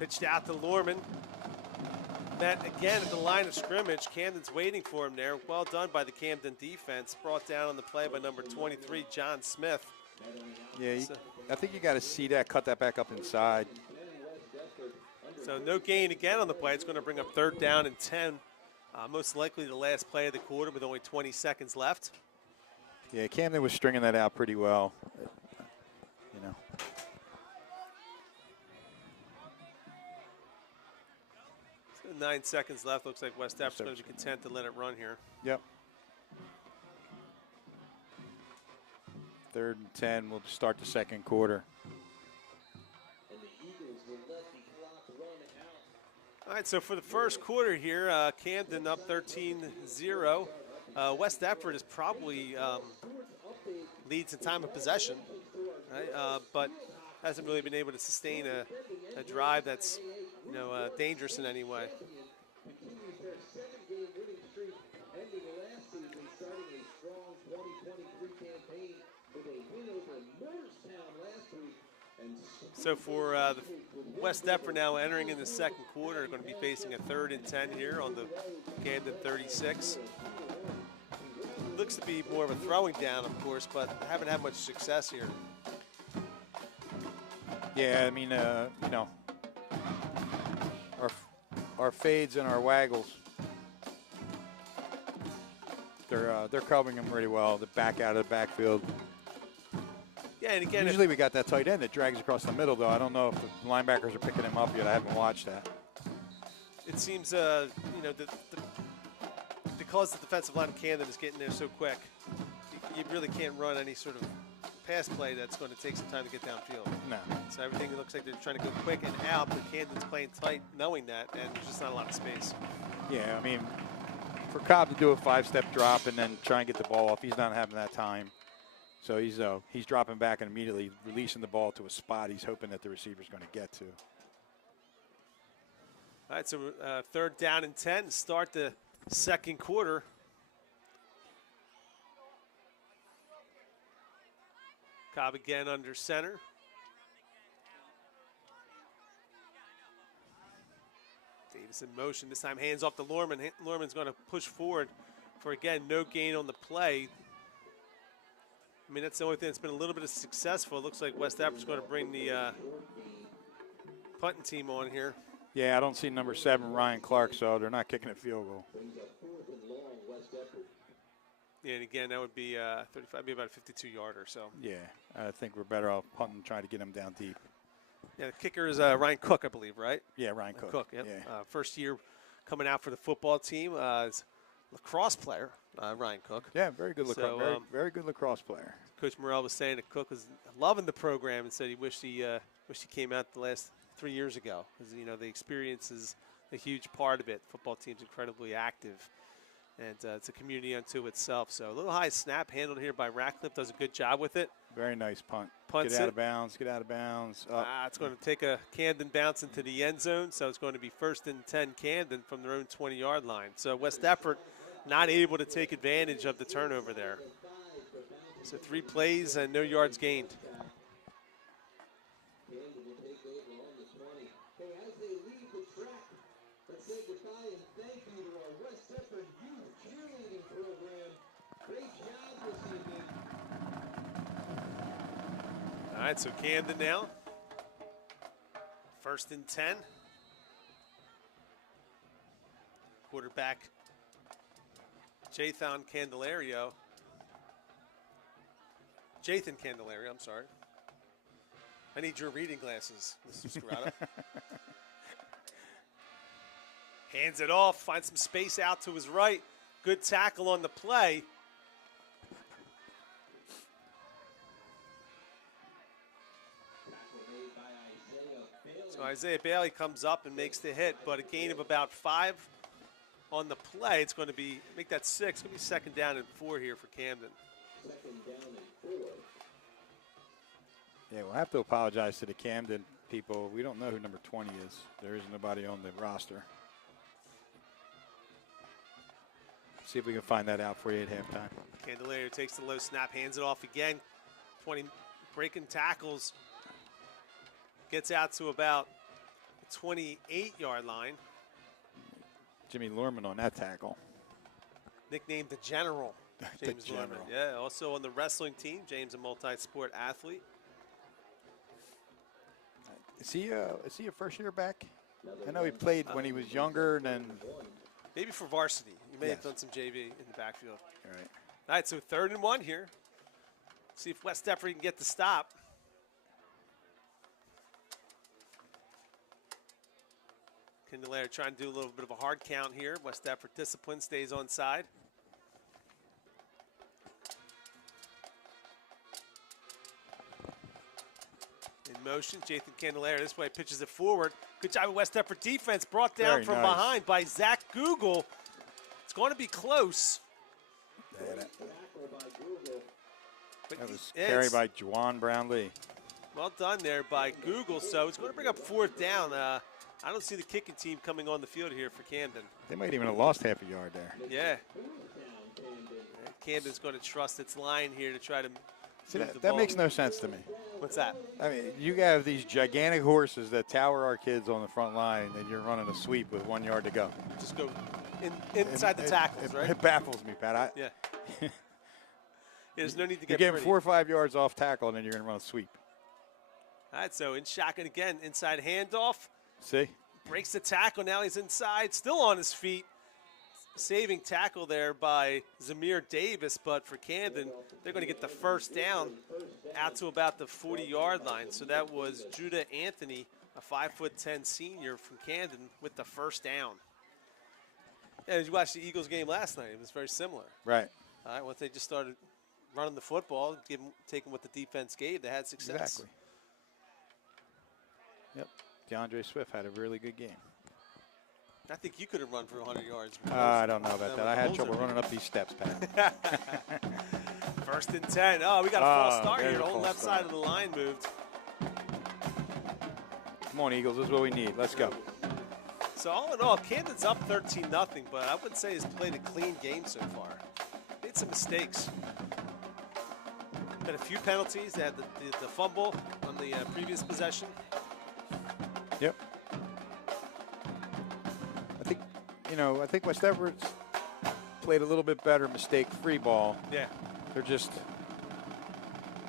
Pitched out to Lorman. Met again at the line of scrimmage. Camden's waiting for him there. Well done by the Camden defense. Brought down on the play by number 23, John Smith. Yeah, I think you got to see that, cut that back up inside. So no gain again on the play. It's going to bring up 3rd down and 10. Most likely the last play of the quarter with only 20 seconds left. Yeah, Camden was stringing that out pretty well. You know. 9 seconds left. Looks like West Deptford's going to be content to let it run here. Yep. 3rd and 10. We'll start the 2nd quarter. All right, so for the first quarter here, Camden up 13-0. West Deptford is probably leads in time of possession, right? But hasn't really been able to sustain a drive that's dangerous in any way. So for the West Deptford now entering in the 2nd quarter, going to be facing a 3rd and 10 here on the Camden 36. Looks to be more of a throwing down, of course, but haven't had much success here. Yeah, I mean, our fades and our waggles, they're covering them really well. The back out of the backfield. Yeah, and again, usually we got that tight end that drags across the middle, though. I don't know if the linebackers are picking him up yet. I haven't watched that. It seems, because the defensive line of Camden is getting there so quick, you really can't run any sort of pass play that's going to take some time to get downfield. No. So everything looks like they're trying to go quick and out, but Camden's playing tight knowing that, and there's just not a lot of space. Yeah, I mean, for Cobb to do a 5-step drop and then try and get the ball off, he's not having that time. So he's dropping back and immediately releasing the ball to a spot he's hoping that the receiver's going to get to. All right, so 3rd down and 10 to start the 2nd quarter. Cobb again under center. Davis in motion. This time hands off to Lorman. Lorman's going to push forward for, again, no gain on the play. I mean, that's the only thing that's been a little bit successful. It looks like West Deptford's going to bring the punting team on here. Yeah, I don't see number 7, Ryan Clark, so they're not kicking a field goal. Yeah, and again, that would be 35, be about a 52-yarder. So. Yeah, I think we're better off punting, trying to get him down deep. Yeah, the kicker is Ryan Cook, I believe, right? Yeah, Ryan Cook. Yep. Yeah. First year coming out for the football team. Has lacrosse player, Ryan Cook. Yeah, very good lacrosse. So, Very good lacrosse player. Coach Morrell was saying that Cook was loving the program and said he wished he came out the last 3 years ago because the experience is a huge part of it. Football team's incredibly active, and it's a community unto itself. So a little high snap handled here by Ratcliffe, does a good job with it. Very nice punt. Punts Get out it. of bounds. Get out of bounds. It's going to take a Camden bounce into the end zone, so it's going to be 1st and 10 Camden from their own 20-yard line. So West Effort not able to take advantage of the turnover there. So 3 plays and no yards gained. All right, so Camden now. 1st and 10. Quarterback Jathan Candelario. Jathan Candelario, I'm sorry. I need your reading glasses, Mr. Scirotto. Hands it off, finds some space out to his right. Good tackle on the play. So Isaiah Bailey comes up and makes the hit, but a gain of about 5 on the play. It's going to be, make that 6. It's going to be 2nd down and 4 here for Camden. 2nd down and 4. Yeah, we'll have to apologize to the Camden people. We don't know who number 20 is. There is nobody on the roster. See if we can find that out for you at halftime. Candelario takes the low snap, hands it off again. 20 breaking tackles. Gets out to about the 28-yard line. Jimmy Lorman on that tackle. Nicknamed the General. James General. Lorman. Yeah, also on the wrestling team. James, a multi-sport athlete. Is he a first-year back? I know he played when he was younger, and then maybe for varsity. You may have Yes. done some JV in the backfield. all right. All right, so 3rd and 1 here. See if West Effort can get the stop. Candelario trying to do a little bit of a hard count here. West Effort discipline, stays on side. In motion, Jathan Candelario this way pitches it forward. Good job of West Effort defense, brought down Very from nice. behind by Zach Google. It's going to be close. But That was it's carried by Juwan Brownlee. well done there by Google. So it's going to bring up 4th down. I don't see the kicking team coming on the field here for Camden. They might even have lost half a yard there. Yeah. Camden's going to trust its line here to try to See, move the that ball. makes no sense to me. What's that? I mean, you have these gigantic horses that tower our kids on the front line, and you're running a sweep with 1 yard to go. Just go inside the tackles, right? It baffles me, Pat. Yeah. There's no need to You're get getting pretty. 4 or 5 yards off tackle, and then you're going to run a sweep. All right, so in shotgun again, inside handoff. See? Breaks the tackle. Now he's inside, still on his feet. Saving tackle there by Zamir Davis, but for Camden, they're going to get the 1st down out to about the 40-yard line. So that was Judah Anthony, a 5'10" senior from Camden, with the 1st down. Yeah, as you watched the Eagles game last night, it was very similar. Right. All right, once they just started running the football, taking what the defense gave, they had success. Exactly. Yep. DeAndre Swift had a really good game. I think you could have run for 100 yards. I don't know about that. I had trouble running up these steps, Pat. 1st and 10. Oh, we got a false start there's here. The a whole false left start. side of the line moved. Come on, Eagles. This is what we need. Let's go. So all in all, Camden's up 13-0, but I wouldn't say he's played a clean game so far. Made some mistakes. Had a few penalties. They had the fumble on the previous possession. Yep. I think West Everett's played a little bit better mistake-free ball. Yeah. They're just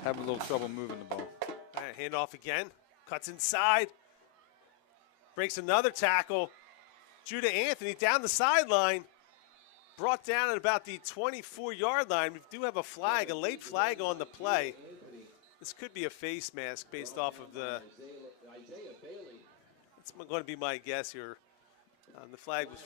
having a little trouble moving the ball. All right, handoff again. Cuts inside. Breaks another tackle. Judah Anthony down the sideline. Brought down at about the 24-yard line. We do have a flag, a late flag on the play. This could be a face mask based off of the... It's going to be my guess here. The flag was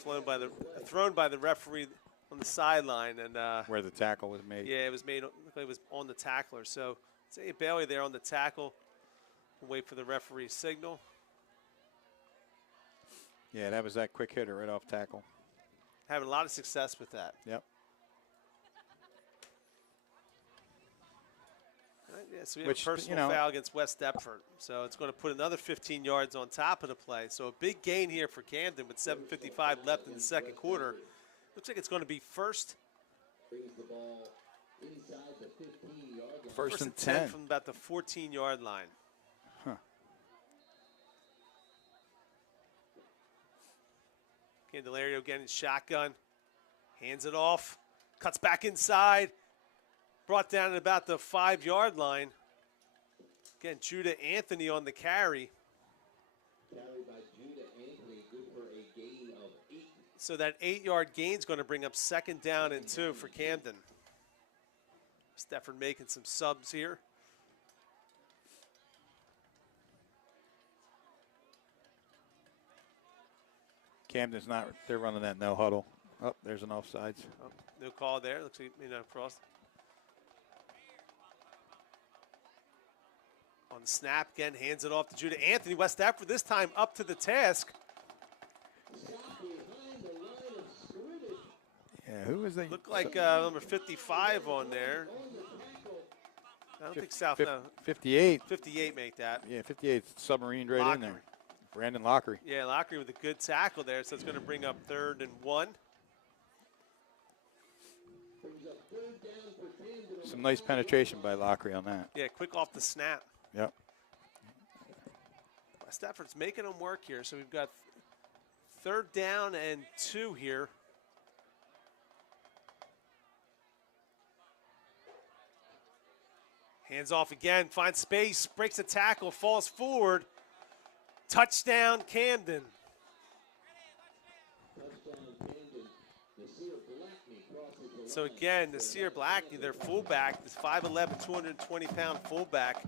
thrown by the referee on the sideline, and Where the tackle was made. yeah, it was made. Looked like it was on the tackler. So Zay Bailey there on the tackle. We'll wait for the referee's signal. Yeah, that was that quick hitter right off tackle. Having a lot of success with that. Yep. Right, yeah, so we have Which, a personal foul against West Deptford. So it's going to put another 15 yards on top of the play. So a big gain here for Camden with 7:55 left in the second quarter. Looks like it's going to be first. Brings the ball inside the 15-yard line. First and 10 from about the 14-yard line. Huh. Candelario again in shotgun. Hands it off. Cuts back inside. Brought down at about the 5-yard line. Again, Judah Anthony on the carry. Carried by Judah Anthony, good for a gain of 8. So that 8-yard gain is going to bring up 2nd down and 2 for Camden. Stefford making some subs here. Camden's not, they're running that no huddle. Oh, there's an offsides. Oh, no call there. Looks like cross. On the snap again, hands it off to Judah Anthony. West Deptford this time up to the task. Yeah, who was the? Looked like number 55 on there. I don't think South. No, 58. 58 make that. Yeah, 58 submarined right in there. Lockery. Brandon Lockery. Yeah, Lockery with a good tackle there, so it's going to bring up 3rd and 1. Some nice penetration by Lockery on that. Yeah, quick off the snap. Yep. West Deptford's making them work here, so we've got 3rd down and 2 here. Hands off again, finds space, breaks a tackle, falls forward. Touchdown, Camden. So again, Nasir Blackney, their fullback, this 5'11", 220-pound fullback,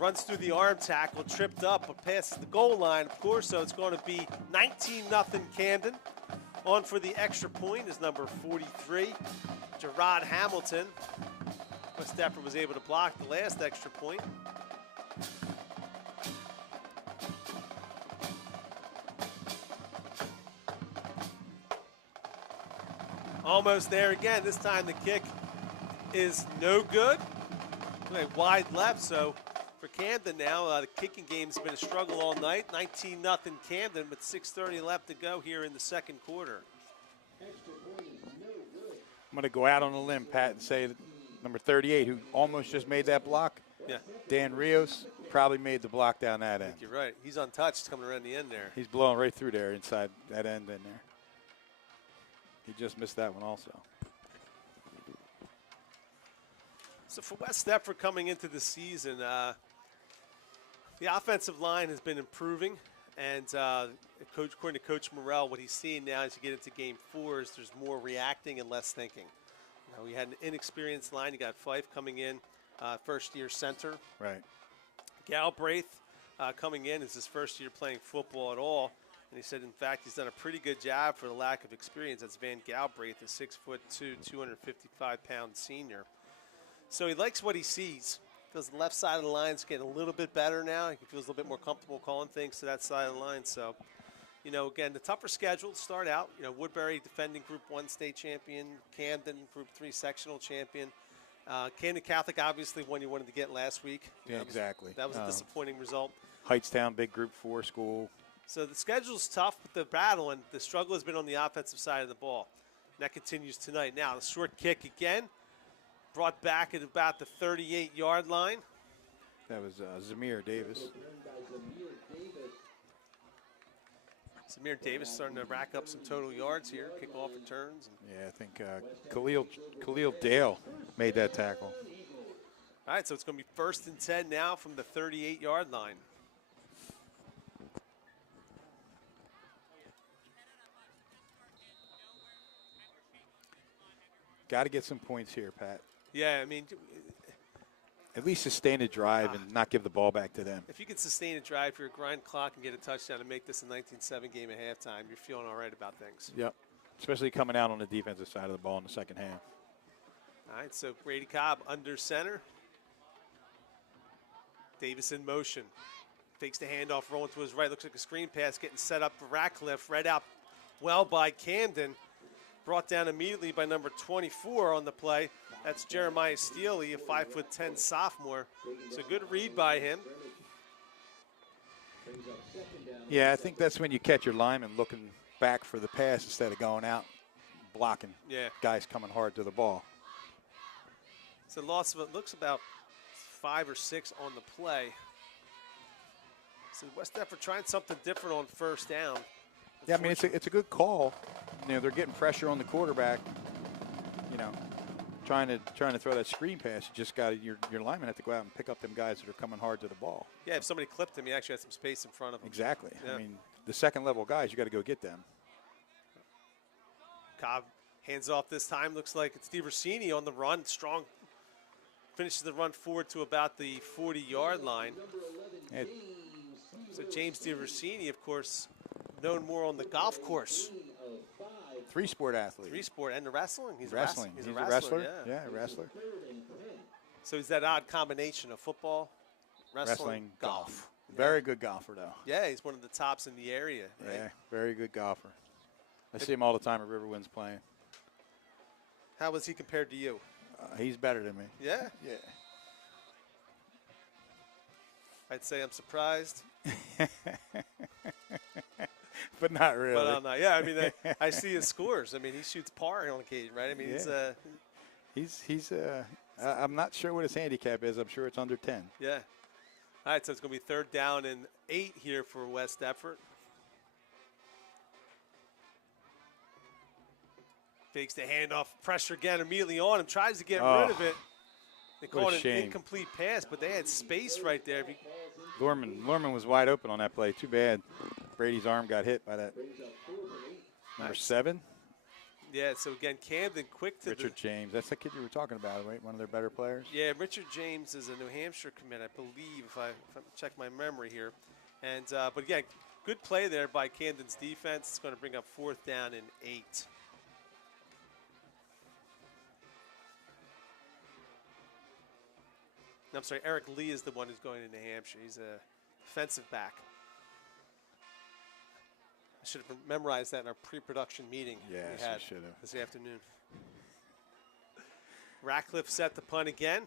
runs through the arm tackle, tripped up, but passes the goal line, of course, so it's going to be 19-0 Camden. On for the extra point is number 43, Gerard Hamilton. West Deptford was able to block the last extra point. Almost there again. This time the kick is no good. Okay, wide left, so for Camden now, the kicking game's been a struggle all night. 19-0 Camden with 6:30 left to go here in the second quarter. I'm going to go out on a limb, Pat, and say that number 38, who almost just made that block, Yeah, Dan Rios, probably made the block down that I end. think you're right. He's untouched coming around the end there. He's blowing right through there inside that end in there. He just missed that one also. So for West Deptford coming into the season, the offensive line has been improving, and according to Coach Morrell, what he's seeing now as you get into Game 4 is there's more reacting and less thinking. You know, we had an inexperienced line. You got Fife coming in, first-year center. Right. Galbraith coming in is his first year playing football at all. And he said, in fact, he's done a pretty good job for the lack of experience. That's Van Galbraith, a 6'2", 255-pound senior. So he likes what he sees. Feels the left side of the line's getting a little bit better now. He feels a little bit more comfortable calling things to that side of the line. So, you know, again, the tougher schedule to start out. You know, Woodbury defending Group 1 state champion, Camden Group 3 sectional champion. Camden Catholic, obviously, one you wanted to get last week. Yeah, exactly. That was a disappointing result. Heightstown, big Group 4 school. So the schedule's tough, but the battle and the struggle has been on the offensive side of the ball. And that continues tonight. Now, the short kick again, brought back at about the 38-yard line. That was Zamir Davis. Samir Davis starting to rack up some total yards here, kickoff returns. Yeah, I think Khalil Dale made that tackle. All right, so it's going to be 1st and 10 now from the 38-yard line. Got to get some points here, Pat. Yeah, I mean, At least sustain a drive and not give the ball back to them. if you can sustain a drive, your grind clock and get a touchdown and make this a 19-7 game at halftime, you're feeling all right about things. Yep. especially coming out on the defensive side of the ball in the second half. All right, so Brady Cobb under center. Davis in motion. Takes the handoff, rolling to his right. Looks like a screen pass getting set up for Ratcliffe. Read out well by Camden. Brought down immediately by number 24 on the play. That's Jeremiah Steele, a 5'10" sophomore. So good read by him. Yeah, I think that's when you catch your lineman looking back for the pass instead of going out blocking. Yeah. Guys coming hard to the ball. So loss of it looks about 5 or 6 on the play. So West Effort trying something different on first down. Yeah, I mean, it's a good call. You know, they're getting pressure on the quarterback. You know, trying to throw that screen pass. You just got your lineman have to go out and pick up them guys that are coming hard to the ball. Yeah, if somebody clipped him, he actually had some space in front of him. Exactly. Yeah. I mean, the second level guys, you got to go get them. Cobb hands off this time. Looks like it's DiVersini on the run. Strong. Finishes the run forward to about the 40-yard line. And So James DiVersini, of course, known more on the golf course. three-sport athlete. Three-sport and the wrestling. He's wrestling. He's a a wrestler. yeah. Yeah, a wrestler. So he's that odd combination of football, wrestling, golf. Very good golfer, though. Yeah, he's one of the tops in the area. Right? Yeah, very good golfer. I see him all the time at Riverwinds playing. How was he compared to you? He's better than me. Yeah? Yeah. I'd say I'm surprised. But not really. But I'm not. Yeah, I mean, I see his scores. I mean, he shoots par on occasion, right? I mean, he's I'm not sure what his handicap is. I'm sure it's under 10. Yeah. All right, so it's going to be 3rd down and 8 here for West Effort. Fakes the handoff, pressure again immediately on him, tries to get rid of it. They called it an incomplete pass, but they had space right there. Lorman was wide open on that play. Too bad Brady's arm got hit by that. Number 7? Yeah, so again, Camden quick to Richard James. That's the kid you were talking about, right? One of their better players? Yeah, Richard James is a New Hampshire commit, I believe, if I check my memory here. And but again, good play there by Camden's defense. It's going to bring up 4th down and 8. I'm sorry, Eric Lee is the one who's going to New Hampshire. He's a defensive back. I should have memorized that in our pre-production meeting we had this afternoon. Ratcliffe set the punt again.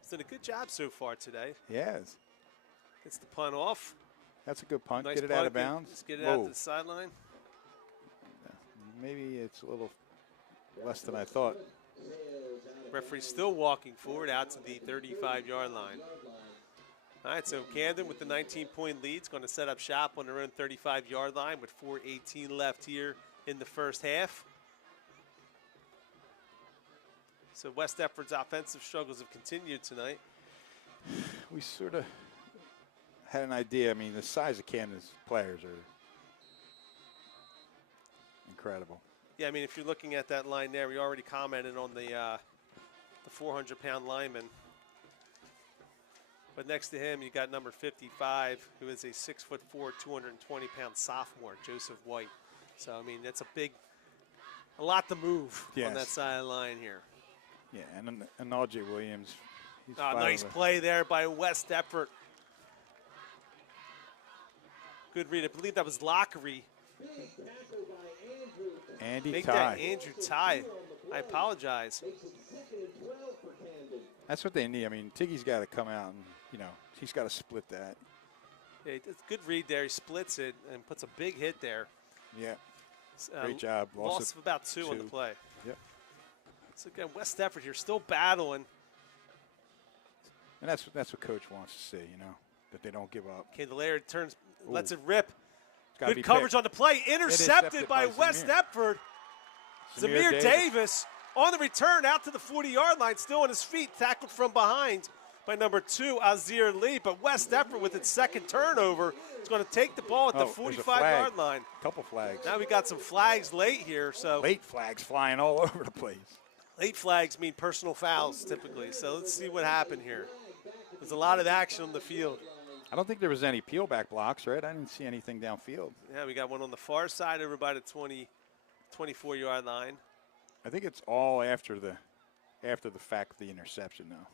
He's done a good job so far today. Yes. Gets the punt off. That's a good punt. Nice get it punt. out of bounds. Just get it out to the sideline. Maybe it's a little less than I thought. Referee still walking forward out to the 35-yard line. All right, so Camden with the 19-point lead is going to set up shop on their own 35-yard line with 4:18 left here in the first half. So West Effort's offensive struggles have continued tonight. We sort of had an idea. I mean, the size of Camden's players are incredible. Yeah, I mean, if you're looking at that line there, we already commented on the 400-pound lineman. But next to him, you got number 55, who is a 6'4", 220-pound sophomore, Joseph White. So, I mean, that's a lot to move on that sideline here. Yeah, and R.J. Williams. Nice play there by West Effort. Good read. I believe that was Lockery. Andy Make Ty. that Andrew Ty. I apologize. That's what they need. I mean, Tiggy's got to come out and, he's got to split that. Yeah, it's a good read there. He splits it and puts a big hit there. Yeah. Great job. Loss of about 2 on the play. Yep. So again, West Effort here still battling. And that's what Coach wants to see, that they don't give up. Candelaire lets it rip. Good coverage on the play. Intercepted by West Effort. Zamir Davis on the return out to the 40-yard line, still on his feet, tackled from behind by number 2, Azir Lee. But West Effort with its second turnover is going to take the ball at the 45-yard line. Couple flags. Now we got some flags late here. So late flags flying all over the place. Late flags mean personal fouls typically. So let's see what happened here. There's a lot of action on the field. I don't think there was any peel back blocks, right? I didn't see anything downfield. Yeah, we got one on the far side over by the 24-yard line. I think it's all after the fact of the interception, though.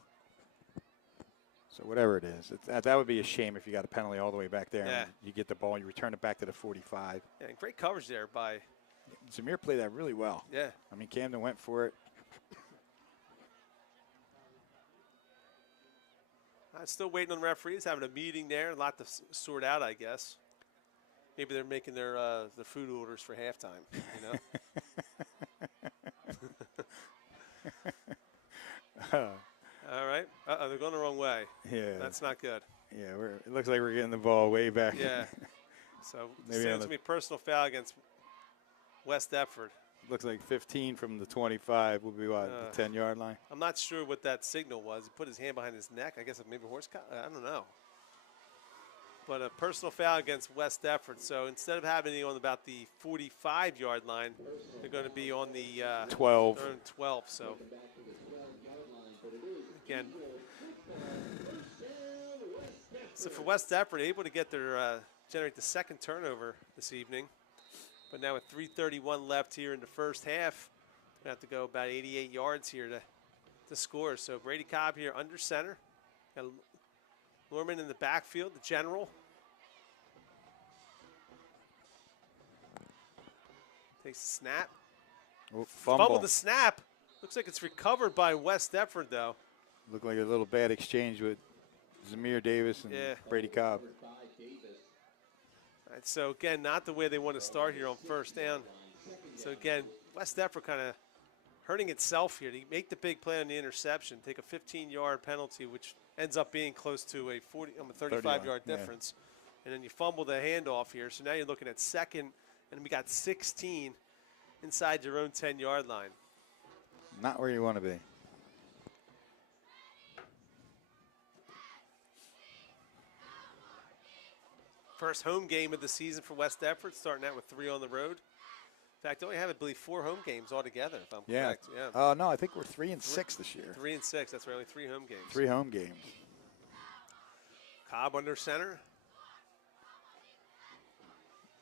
So whatever it is, that would be a shame if you got a penalty all the way back there. Yeah. And you get the ball, you return it back to the 45. Yeah, and great coverage there by. Zamir played that really well. Yeah. I mean, Camden went for it. I'm still waiting on the referees, having a meeting there, a lot to sort out, I guess. Maybe they're making their food orders for halftime, All right. They're going the wrong way. Yeah. That's not good. Yeah, it looks like we're getting the ball way back. Yeah. So Maybe it's going to be a personal foul against West Deptford. Looks like 15 from the 25 will be what, the 10-yard line? I'm not sure what that signal was. He put his hand behind his neck. I guess maybe a horse I don't know. But a personal foul against West Deptford. So instead of having it on about the 45-yard line, they're going to be on the 12. They're on 12. So again, so for West Deptford, able to get their generate the second turnover this evening. But now with 3:31 left here in the first half, we have to go about 88 yards here to score. So Brady Cobb here under center. Got Lorman in the backfield, the general. Takes the snap. Oh, Fumble the snap. Looks like it's recovered by West Deptford, though. Looked like a little bad exchange with Zamir Davis and Brady Cobb. All right, so, again, not the way they want to start here on first down. So, again, West Deptford kind of hurting itself here. To make the big play on the interception, take a 15-yard penalty, which ends up being close to a 35-yard difference. And then you fumble the handoff here. So now you're looking at second, and we got 16 inside your own 10-yard line. Not where you want to be. First home game of the season for West Deptford, starting out with 3 on the road. In fact, they only have, I believe, 4 home games altogether, if I'm correct. Yeah. No, I think we're 3-6 this year. 3-6. That's right, only 3 home games. 3 home games. Cobb under center.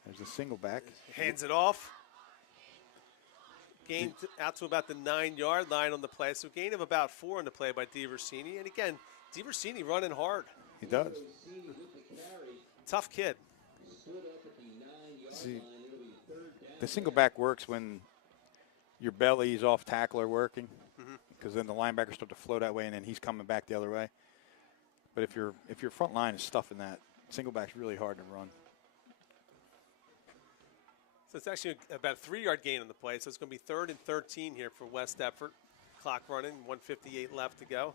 There's a single back. Hands it off. Gain out to about the 9-yard line on the play. So gain of about 4 on the play by DiVersini. And again, DiVersini running hard. He does. Tough kid. See, the single back works when your belly's off tackler working, because then the linebackers start to flow that way, and then he's coming back the other way. But if your front line is stuffing that, single back's really hard to run. So it's actually about a 3-yard gain on the play. So it's going to be 3rd and 13 here for West Deptford. Clock running, 1:58 left to go.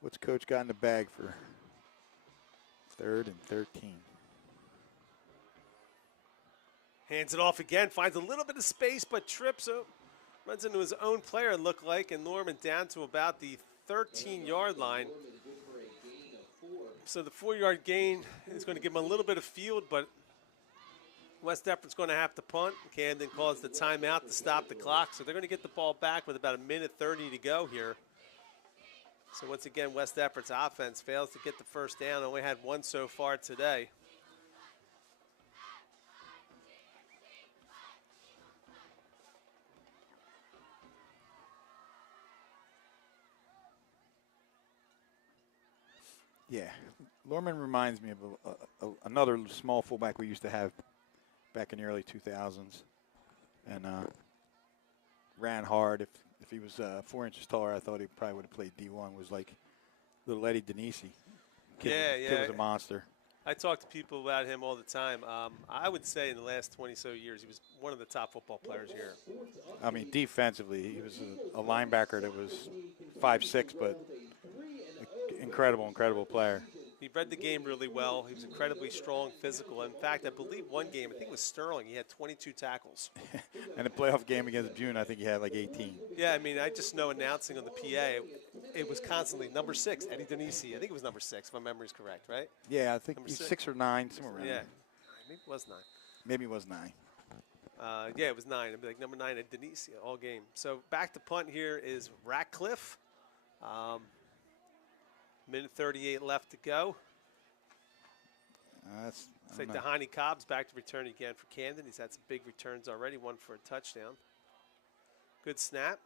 What's Coach got in the bag for 3rd and 13? Hands it off again, finds a little bit of space, but trips, runs into his own player, it looked like, and Norman down to about the 13-yard line. So the 4-yard gain is going to give him a little bit of field, but West Deptford's going to have to punt. Camden calls the timeout to stop the clock, so they're going to get the ball back with about 1:30 to go here. So once again, West Deptford's offense fails to get the first down. Only had 1 so far today. Yeah, Lorman reminds me of another small fullback we used to have back in the early 2000s, and ran hard. If he was 4 inches taller, I thought he probably would have played D1. Was like little Eddie Denisi. Kid was a monster. I talk to people about him all the time. I would say in the last 20-so years, he was one of the top football players here. I mean, defensively, he was a linebacker that was 5'6", but incredible player. He read the game really well. He was incredibly strong, physical. In fact, I believe one game, I think it was Sterling, he had 22 tackles. And the playoff game against June, I think he had like 18. Yeah, I mean, I just know announcing on the PA, it was constantly number 6, Eddie Denisi. I think it was number 6, if my memory's correct, right? Yeah, I think number he's 6. 6 or 9, somewhere around Yeah, there. maybe it was 9. Maybe it was 9. Yeah, it was 9. It'd be like number 9 at Denisi all game. So back to punt here is Ratcliffe. 1:38 left to go. That's It's like Dahani Cobb's back to return again for Camden. He's had some big returns already, one for a touchdown. Good snap.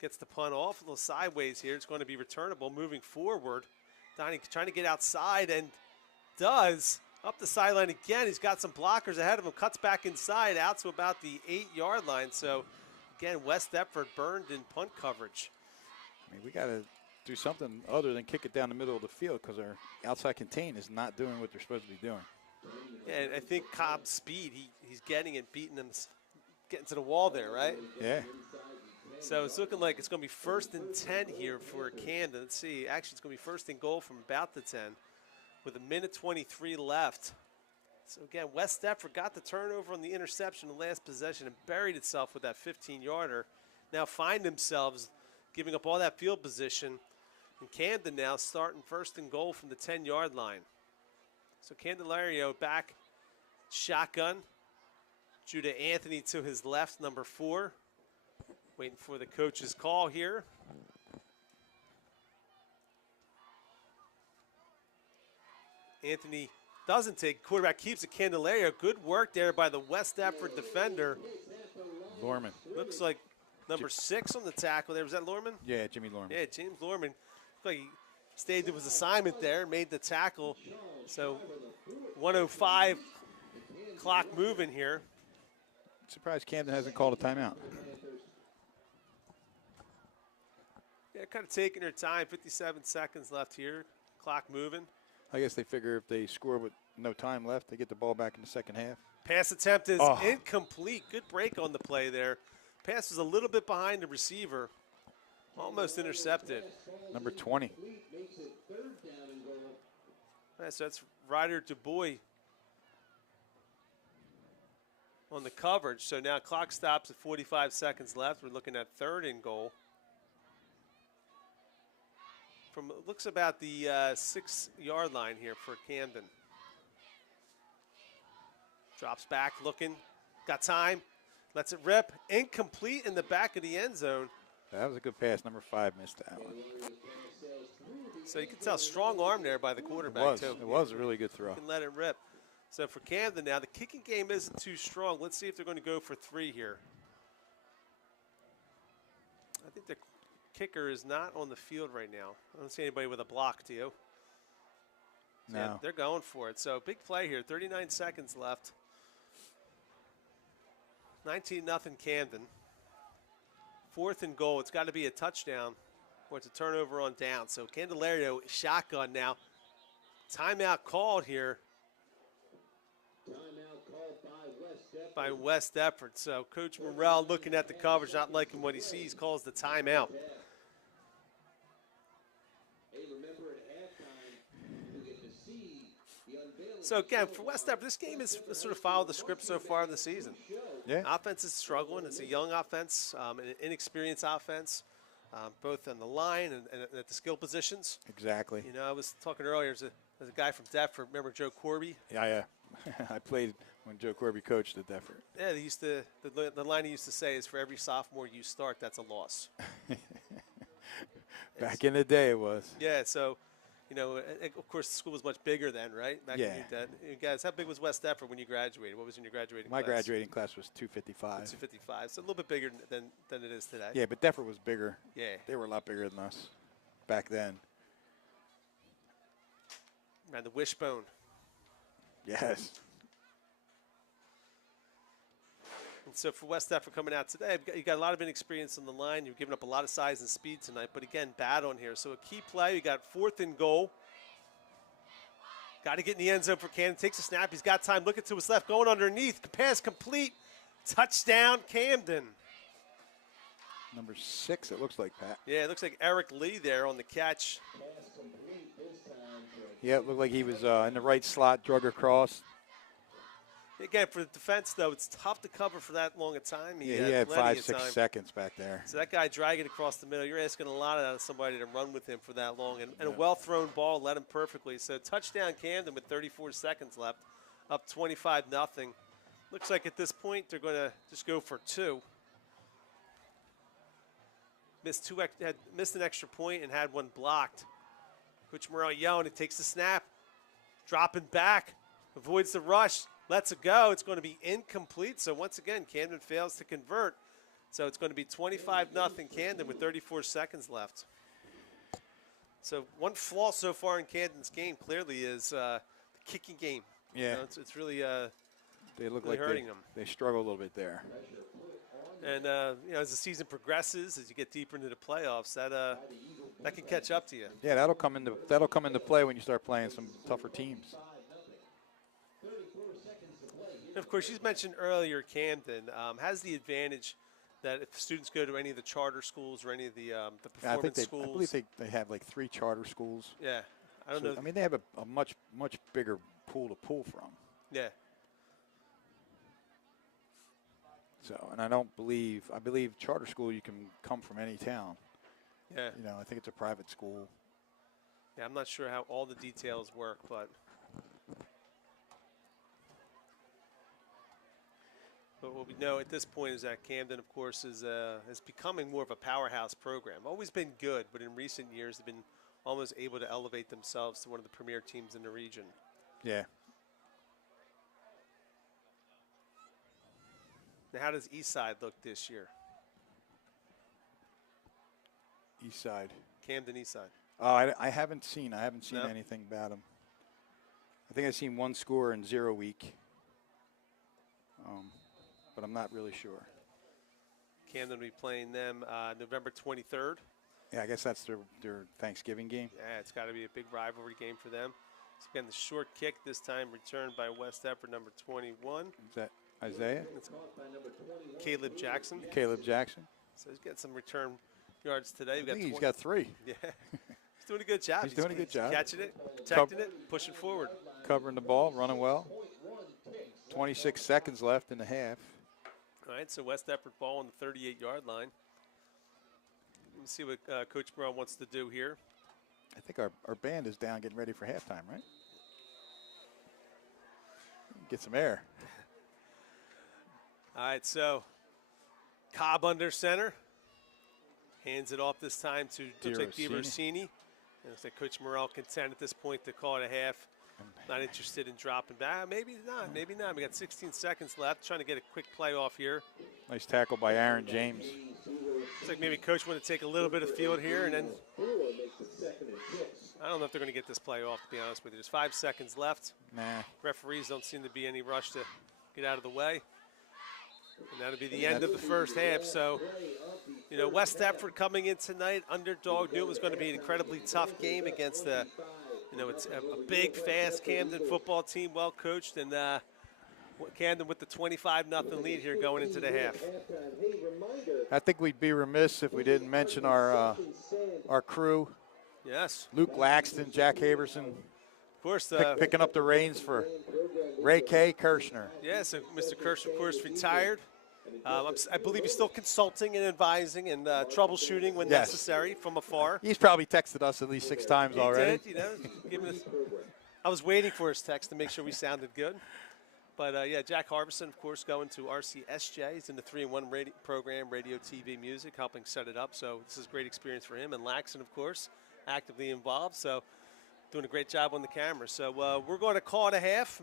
Gets the punt off, a little sideways here. It's going to be returnable moving forward. Dahani trying to get outside and does. Up the sideline again. He's got some blockers ahead of him. Cuts back inside out to about the 8-yard line. So, again, West Deptford burned in punt coverage. I mean, we got to do something other than kick it down the middle of the field because our outside contain is not doing what they're supposed to be doing. Yeah, and I think Cobb's speed, he's getting it, beating him, getting to the wall there, right? Yeah. So it's looking like it's going to be 1st and 10 here for Camden. Let's see. Actually, it's going to be 1st and goal from about the 10 with 1:23 left. So, again, West Deptford got the turnover on the interception in the last possession and buried itself with that 15-yarder. Now find themselves giving up all that field position. And Camden now starting 1st and goal from the 10-yard line. So Candelario back shotgun. Judah Anthony to his left, number 4. Waiting for the coach's call here. Anthony doesn't take. Quarterback keeps it. Candelario. Good work there by the West Deptford defender. Lorman. Looks like number 6 on the tackle there. Was that Lorman? Yeah, Jimmy Lorman. Yeah, James Lorman. Looked like he stayed to his assignment there, made the tackle. So 1:05 clock moving here. Surprised Camden hasn't called a timeout. Yeah, kind of taking their time. 57 seconds left here. Clock moving. I guess they figure if they score with no time left, they get the ball back in the second half. Pass attempt is incomplete. Good break on the play there. Pass was a little bit behind the receiver. Almost intercepted. Number 20. All right, so that's Ryder DuBois on the coverage. So now clock stops at 45 seconds left. We're looking at 3rd and goal. From looks about the 6-yard line here for Camden. Drops back, looking, got time, lets it rip, incomplete in the back of the end zone. That was a good pass. Number 5 missed that one. So you can tell strong arm there by the quarterback too. It was a really good throw. You can let it rip. So for Camden now, the kicking game isn't too strong. Let's see if they're going to go for 3 here. I think the kicker is not on the field right now. I don't see anybody with a block, do you? So No. yeah, they're going for it. So big play here, 39 seconds left. 19-0 Camden. 4th and goal. It's got to be a touchdown or it's a turnover on down. So Candelario shotgun now. Timeout called here. Timeout called by West Deptford. So Coach Morrell looking at the coverage, not liking what he sees, calls the timeout. So again, for West Deptford, this game has sort of followed the script so far in the season. Yeah. Offense is struggling. It's a young offense, an inexperienced offense, both on the line and at the skill positions. Exactly. You know, I was talking earlier, there's a guy from Deptford. Remember Joe Corby? Yeah. I played when Joe Corby coached at Deptford. Yeah, they used to. The line he used to say is, "For every sophomore you start, that's a loss." Back in the day, it was. Yeah. So, you know, of course, the school was much bigger then, right? Back Yeah. when you guys, how big was West Deptford when you graduated? What was in your graduating My class? graduating class was 255. 255. So a little bit bigger than it is today. Yeah, but Deptford was bigger. Yeah. They were a lot bigger than us back then. Around the wishbone. Yes. And so for West Deptford coming out today, you got a lot of inexperience on the line. You've given up a lot of size and speed tonight, but again, bad on here. So a key play, you got 4th and goal. Got to get in the end zone for Camden. Takes a snap. He's got time. Looking to his left, going underneath. Pass complete. Touchdown, Camden. Number 6, it looks like, Pat. Yeah, it looks like Eric Lee there on the catch. Yeah, it looked like he was in the right slot, drug across. Again, for the defense, though, it's tough to cover for that long a time. He had plenty 5-6 of time. seconds back there. So that guy dragging across the middle, you're asking a lot out of somebody to run with him for that long. And a well-thrown ball led him perfectly. So touchdown Camden with 34 seconds left, up 25-0. Looks like at this point they're going to just go for 2. Missed an extra point and had one blocked. Coach Morrell yelling, it takes the snap. Dropping back. avoids the rush, lets it go. It's going to be incomplete. So once again, Camden fails to convert. So it's going to be 25-0 Camden with 34 seconds left. So one flaw so far in Camden's game clearly is the kicking game. Yeah. You know, it's really they look really like hurting them. They struggle a little bit there. And you know, as the season progresses, as you get deeper into the playoffs, that can catch up to you. Yeah, that'll come into play when you start playing some tougher teams. And of course, you mentioned earlier, Camden has the advantage that if students go to any of the charter schools or any of the performance schools. I believe they have like 3 charter schools. Yeah, I don't know. I mean, they have a much bigger pool to pull from. Yeah. So, and I believe charter school you can come from any town. Yeah. You know, I think it's a private school. Yeah, I'm not sure how all the details work, but what we know at this point is that Camden, of course, is becoming more of a powerhouse program. Always been good, but in recent years they've been almost able to elevate themselves to one of the premier teams in the region. Yeah. Now, how does Eastside look this year? Eastside. Camden Eastside. Oh, I haven't seen No? anything about them. I think I've seen one score in 0 week. But I'm not really sure. Camden will be playing them November 23rd. Yeah, I guess that's their Thanksgiving game. Yeah, it's got to be a big rivalry game for them. So again, the short kick this time returned by West Effort, number 21. Is that Isaiah? It's Caleb Jackson. Caleb Jackson. So he's got some return yards today. I think he's got 3. Yeah, he's doing a good job. He's doing a good job. Catching it, protecting it, pushing forward. Covering the ball, running well. 26 seconds left in the half. All right, so West Effort ball on the 38-yard line. Let's see what Coach Brown wants to do here. I think our band is down getting ready for halftime, right? Get some air. All right, so Cobb under center. Hands it off this time to DiRossini. And it's like Coach Morrell content at this point to call it a half. Not interested in dropping back. Maybe not. Maybe not. We got 16 seconds left. Trying to get a quick play off here. Nice tackle by Aaron James. Looks like maybe Coach wanted to take a little bit of field here, and then I don't know if they're going to get this play off, to be honest with you. There's 5 seconds left. Nah. Referees don't seem to be any rush to get out of the way. And that'll be the end of the first half. So, you know, West Effort coming in tonight, underdog, knew it was going to be an incredibly tough game against the, you know, it's a big, fast Camden football team, well coached, and Camden with the 25-0 lead here going into the half. I think we'd be remiss if we didn't mention our crew. Yes. Luke Laxton, Jack Haberson. Of course. Picking up the reins for Ray K. Kirshner. Yeah, so Mr. Kirshner, of course, retired. I believe he's still consulting and advising and troubleshooting when necessary from afar. He's probably texted us at least 6 times already. He did, you know, I was waiting for his text to make sure we sounded good. But, yeah, Jack Harbison, of course, going to RCSJ. He's in the 3-in-1 program, radio, TV, music, helping set it up. So this is a great experience for him. And Laxton, of course, actively involved. So doing a great job on the camera. So we're going to call it a half.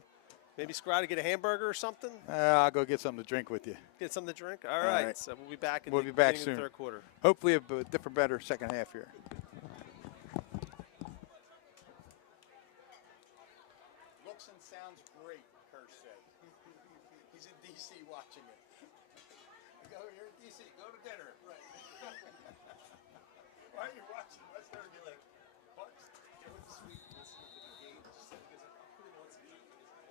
Maybe Scirotto get a hamburger or something? I'll go get something to drink with you. Get something to drink? All right. So we'll be back in the soon. third quarter. Hopefully a different, better second half here. Looks and sounds great, Kirsch said. He's in D.C. watching it. You're in D.C. Go to dinner. Right. Why are you watching? Let's never be like, what? Get with the sweet. Listen to the game. Just because I really want to eat.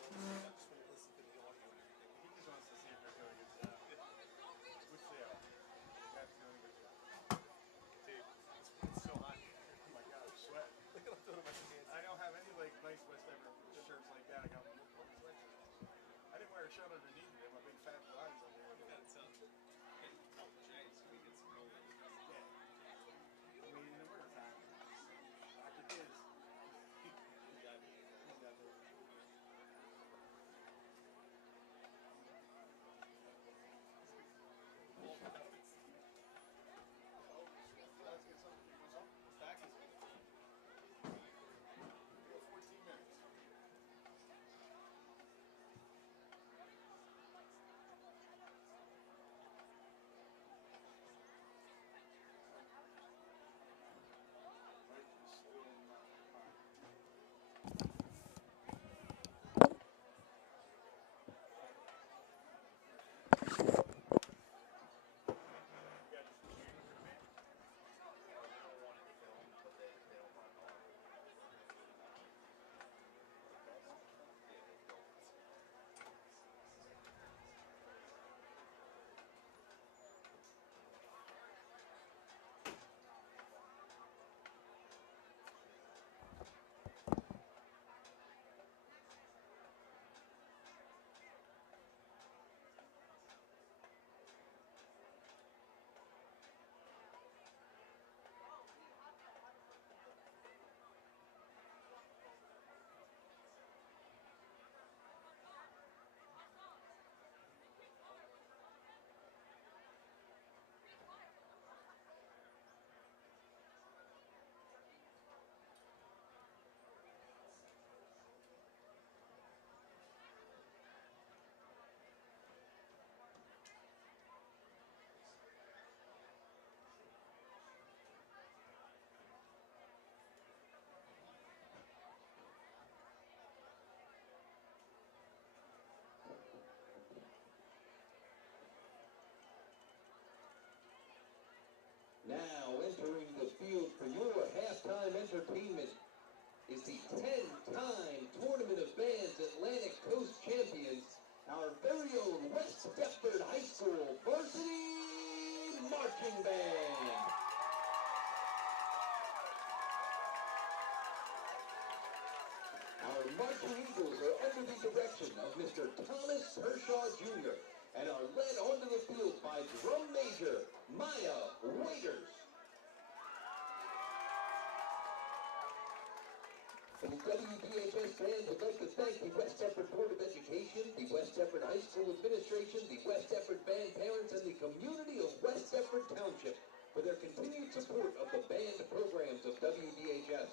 I just want to listen to the audio. He just wants to see if they're doing a good job. Which they are. That's doing a good job. Dude, it's so hot. Oh my God, I sweat. Look at I'm doing my hands. I don't have any like nice West Effort shirts like that. I got I didn't wear a shirt underneath it. My big fat lines on there. I mean, in the wintertime, like it is. Entertainment is the 10-time Tournament of Bands Atlantic Coast champions, our very own West Deptford High School Varsity Marching Band. Our Marching Eagles are under the direction of Mr. Thomas Hershaw Jr. and are led onto the field by Drum Major Maya Waiters. The WDHS band would like to thank the West Deptford Board of Education, the West Deptford High School Administration, the West Deptford band parents, and the community of West Deptford Township for their continued support of the band programs of WDHS.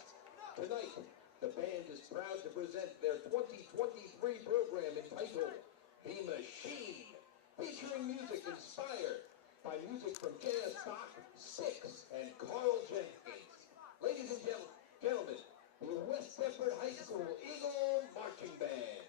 Tonight, the band is proud to present their 2023 program entitled The Machine, featuring music inspired by music from J.S. Bach, Six, and Carl Jenkins. Ladies and gentlemen, the West Deptford High School Eagle Marching Band.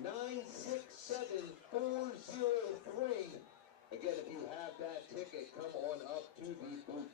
967-403. Again, if you have that ticket, come on up to the booth.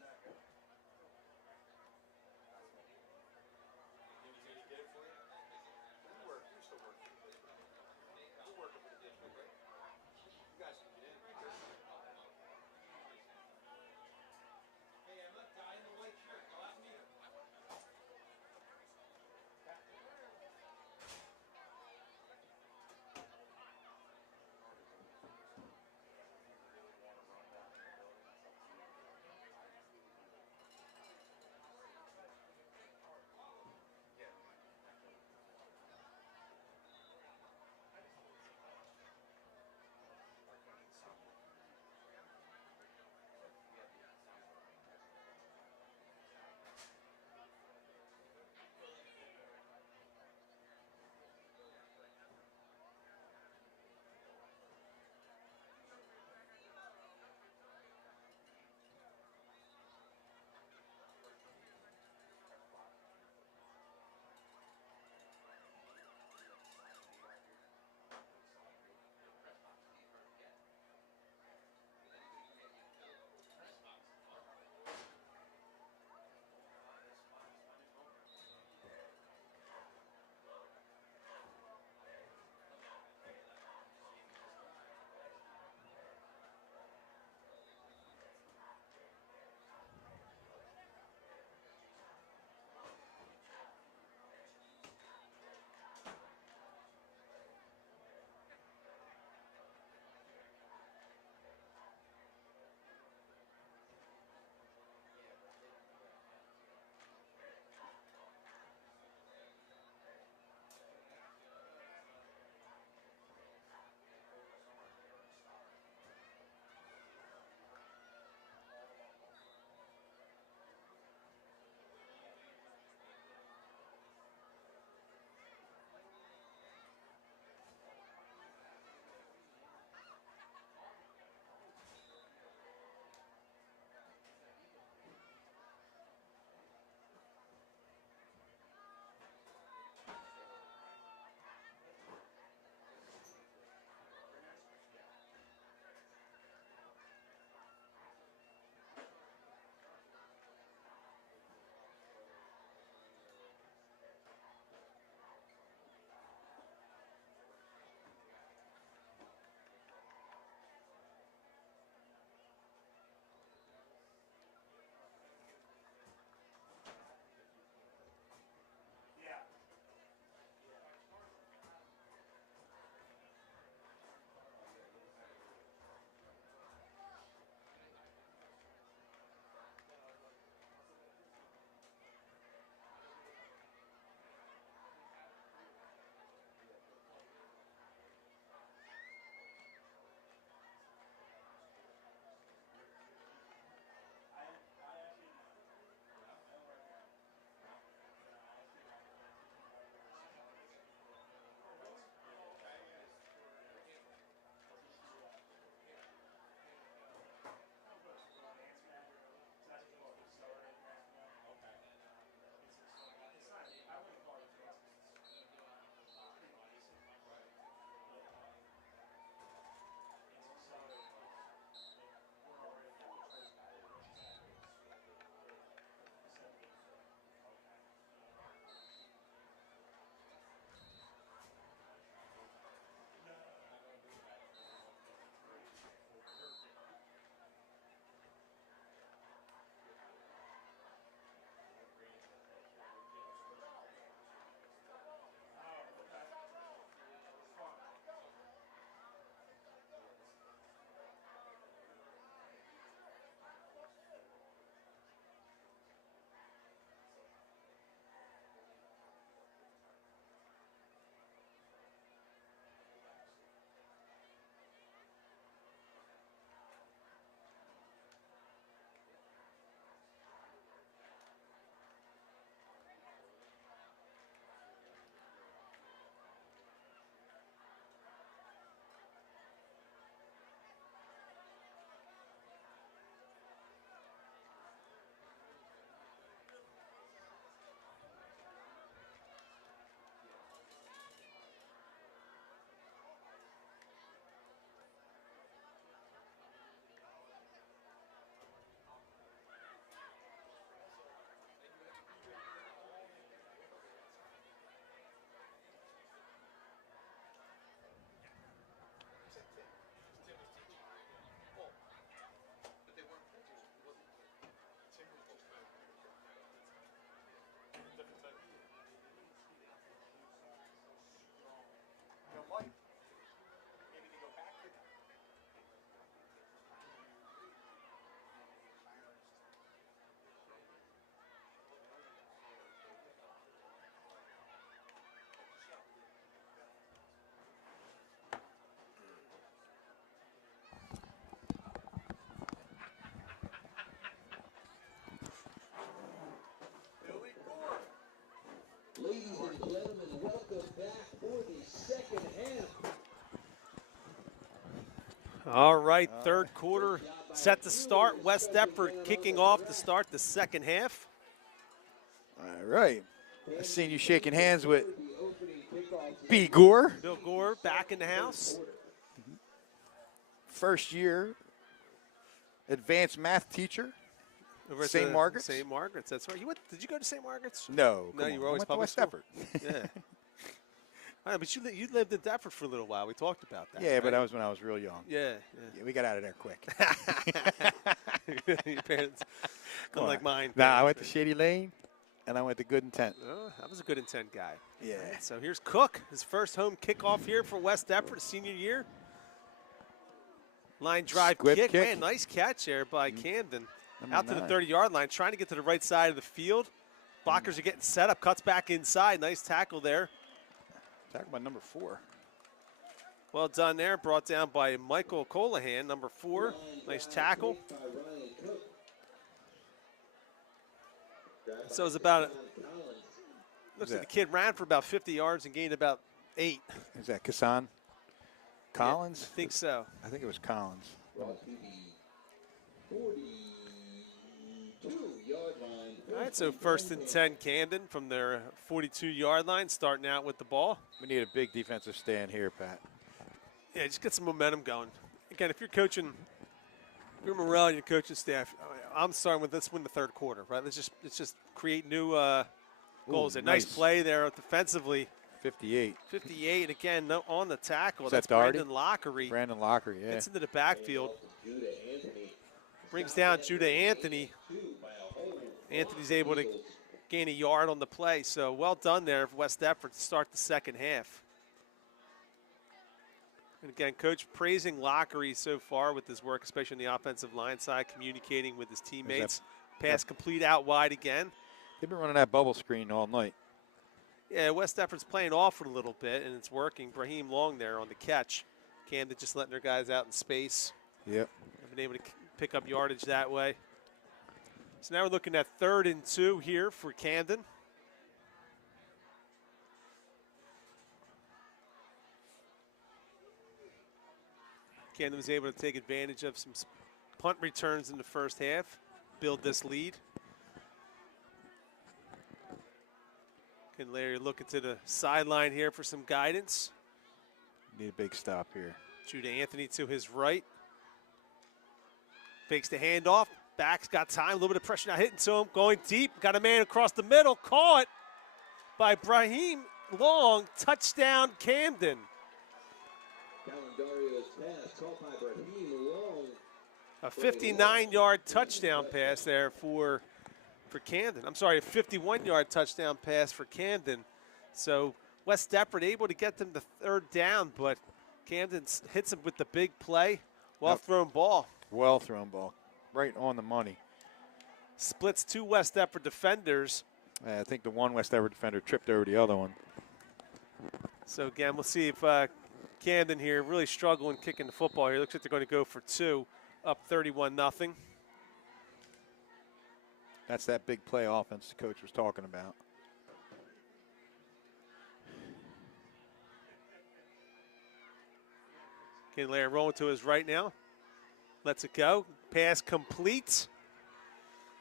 All right, third quarter set to start. West Deptford kicking off to start the second half. All right. I seen you shaking hands with B. Gore. Bill Gore back in the house. First year advanced math teacher. Over at St. Margaret's? St. Margaret's, that's right. Did you go to St. Margaret's? No. No, you were always I went to public West school? Deptford. Yeah. All right, but you lived in Deptford for a little while. We talked about that. Yeah, right? but that was when I was real young. Yeah. Yeah, we got out of there quick. Your parents, unlike mine. Nah, I went to Shady Lane, and I went to Good Intent. Oh, I was a good intent guy. Yeah. Right, so here's Cook, his first home kickoff here for West Deptford, senior year. Line drive Squib kick. kick. Man, nice catch there by Camden. Number Out to the 9. 30-yard line, trying to get to the right side of the field. Blockers are getting set up, cuts back inside. Nice tackle there. Tackle by number 4. Well done there, brought down by Michael Colahan, number 4. Nice tackle. So it's about, looks like the kid ran for about 50 yards and gained about 8. Is that Kassan Collins? I think so. I think it was Collins. All right, so first and 10 Camden from their 42-yard line, starting out with the ball. We need a big defensive stand here, Pat. Yeah, just get some momentum going. Again, if you're coaching, if you're Morrell and your coaching staff, I'm starting with let's win the third quarter, right? Let's just create new goals. Ooh, A nice nice play there defensively. 58. 58 again, no, on the tackle. Is That's that Doherty? Brandon Lockery. Brandon Lockery, yeah. Gets into the backfield. Brings down Judah Anthony. Anthony's able to gain a yard on the play. So well done there for West Deptford to start the second half. And again, Coach praising Lockery so far with his work, especially on the offensive line side, communicating with his teammates. Pass complete out wide again. They've been running that bubble screen all night. Yeah, West Deptford's playing off it a little bit, and it's working. Brahim Long there on the catch. Camden just letting their guys out in space. Yep. They've been able to pick up yardage that way. So now we're looking at 3rd and 2 here for Camden. Camden was able to take advantage of some punt returns in the first half, build this lead. Can Larry look into the sideline here for some guidance? Need a big stop here. Judah Anthony to his right. Fakes the handoff. Back's got time. A little bit of pressure now hitting to him. Going deep. Got a man across the middle. Caught by Brahim Long. Touchdown, Camden. A 59-yard touchdown pass there for Camden. I'm sorry, a 51-yard touchdown pass for Camden. So West Deptford able to get them the 3rd down, but Camden hits him with the big play. Well-thrown ball. Well-thrown ball. Right on the money. Splits 2 West Deptford defenders. I think the one West Deptford defender tripped over the other one. So again, we'll see if Camden here really struggling kicking the football here. Looks like they're going to go for 2, up 31-0. That's that big play offense the coach was talking about. Okay, Larry rolling to his right now. Lets it go. Pass complete.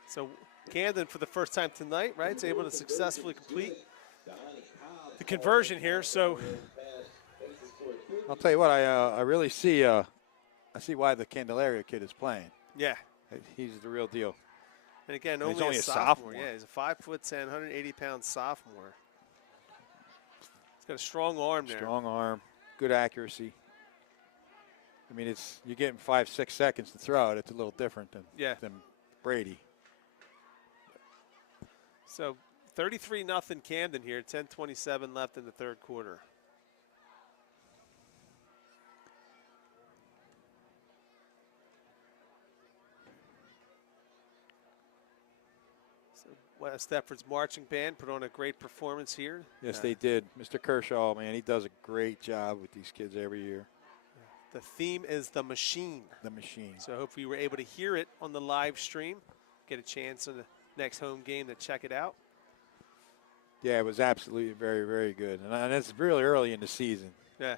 So Camden, for the first time tonight, right, is able to successfully complete the conversion here. So I'll tell you what, I really see I see why the Candelaria kid is playing. yeah. He's the real deal. And again, He's only only a a sophomore. sophomore. Yeah, he's a 5'10", 180-pound sophomore. He's got a strong arm there. Strong arm, good accuracy. I mean, you're getting 5-6 seconds to throw it. It's a little different than Brady. So 33-0 Camden here. 10:27 left in the 3rd quarter. So West Deptford's marching band put on a great performance here. Yes, they did. Mr. Kershaw, man, he does a great job with these kids every year. The theme is the machine. The machine. So hopefully you were able to hear it on the live stream. Get a chance in the next home game to check it out. Yeah, it was absolutely very, very good. And it's really early in the season. Yeah,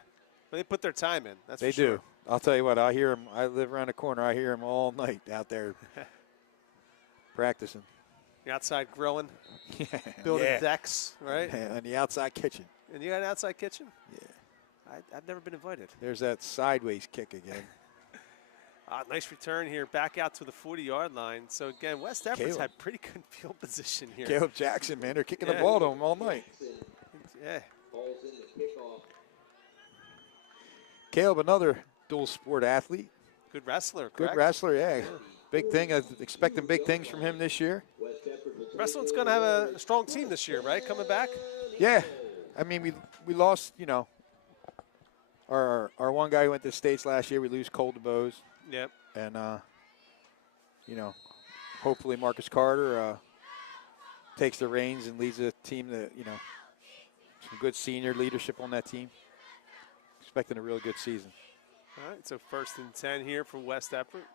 but they put their time in. That's They for sure. do. I'll tell you what, I hear him. I live around the corner. I hear him all night out there practicing. You're outside grilling, Yeah. building decks, right? And the outside kitchen. And you got an outside kitchen? Yeah. I've never been invited. There's that sideways kick again. Nice return here, back out to the 40-yard line. So, again, West Effort's Caleb. had pretty good field position here. Caleb Jackson, man, they're kicking the ball to him all night. Yeah. Caleb, another dual sport athlete. Good wrestler, correct? Good wrestler, yeah. Big thing. I was expecting big things from him this year. Wrestling's going to have a strong team this year, right, coming back? Yeah. I mean, we lost, you know, our one guy who went to the States last year. We lose Cole DeBose. Yep. And, you know, hopefully Marcus Carter takes the reins and leads a team that, you know, some good senior leadership on that team. Expecting a real good season. All right, so 1st and 10 here for West Effort.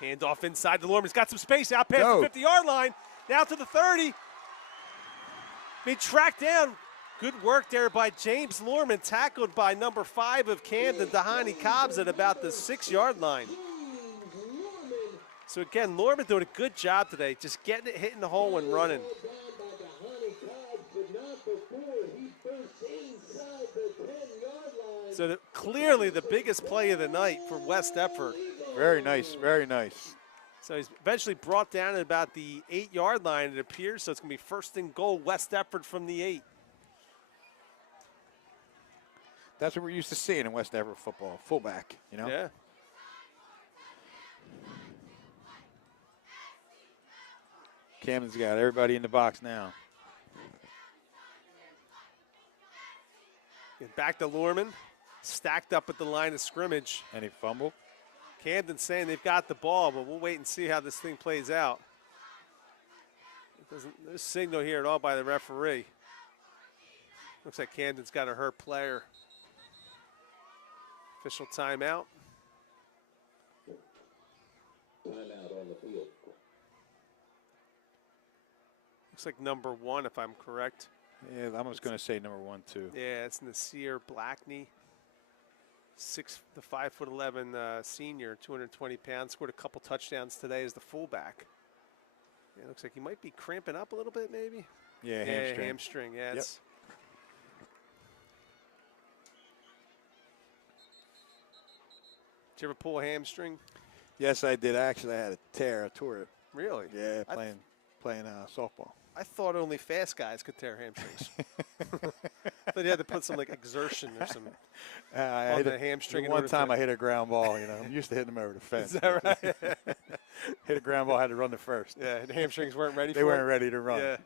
Handoff inside to Lorman's got some space out past the 50-yard line. Now to the 30. Being tracked down. Good work there by James Lorman, tackled by number 5 of Camden, Dahani Cobbs, at about the 6-yard line. So again, Lorman doing a good job today, just getting it, hitting the hole and running. So clearly the biggest play of the night for West Effort. Very nice, very nice. So he's eventually brought down at about the 8-yard line, it appears. So it's going to be 1st and goal, West Effort from the 8. That's what we're used to seeing in West Everett football, fullback, you know? Yeah. Camden's got everybody in the box now. And back to Lorman, stacked up at the line of scrimmage. And he fumbled. Camden's saying they've got the ball, but we'll wait and see how this thing plays out. No signal here at all by the referee. Looks like Camden's got a hurt player. Official timeout. Timeout on the field. Looks like number 1, if I'm correct. Yeah, I was going to say number 1, too. Yeah, it's Nasir Blackney. The 5'11" senior, 220 pounds, scored a couple touchdowns today as the fullback. Yeah, looks like he might be cramping up a little bit, maybe. Yeah, hamstring. Yeah, yep. Did you ever pull a hamstring? Yes, I did. Actually, I had a tear. I tore it. Really? Yeah, playing softball. I thought only fast guys could tear hamstrings. But you had to put some exertion or some on the hamstring. One time I hit a ground ball. You know, I'm used to hitting them over the fence. Is that right? Hit a ground ball. Had to run to first. Yeah, the hamstrings weren't ready. They weren't ready to run. Yeah.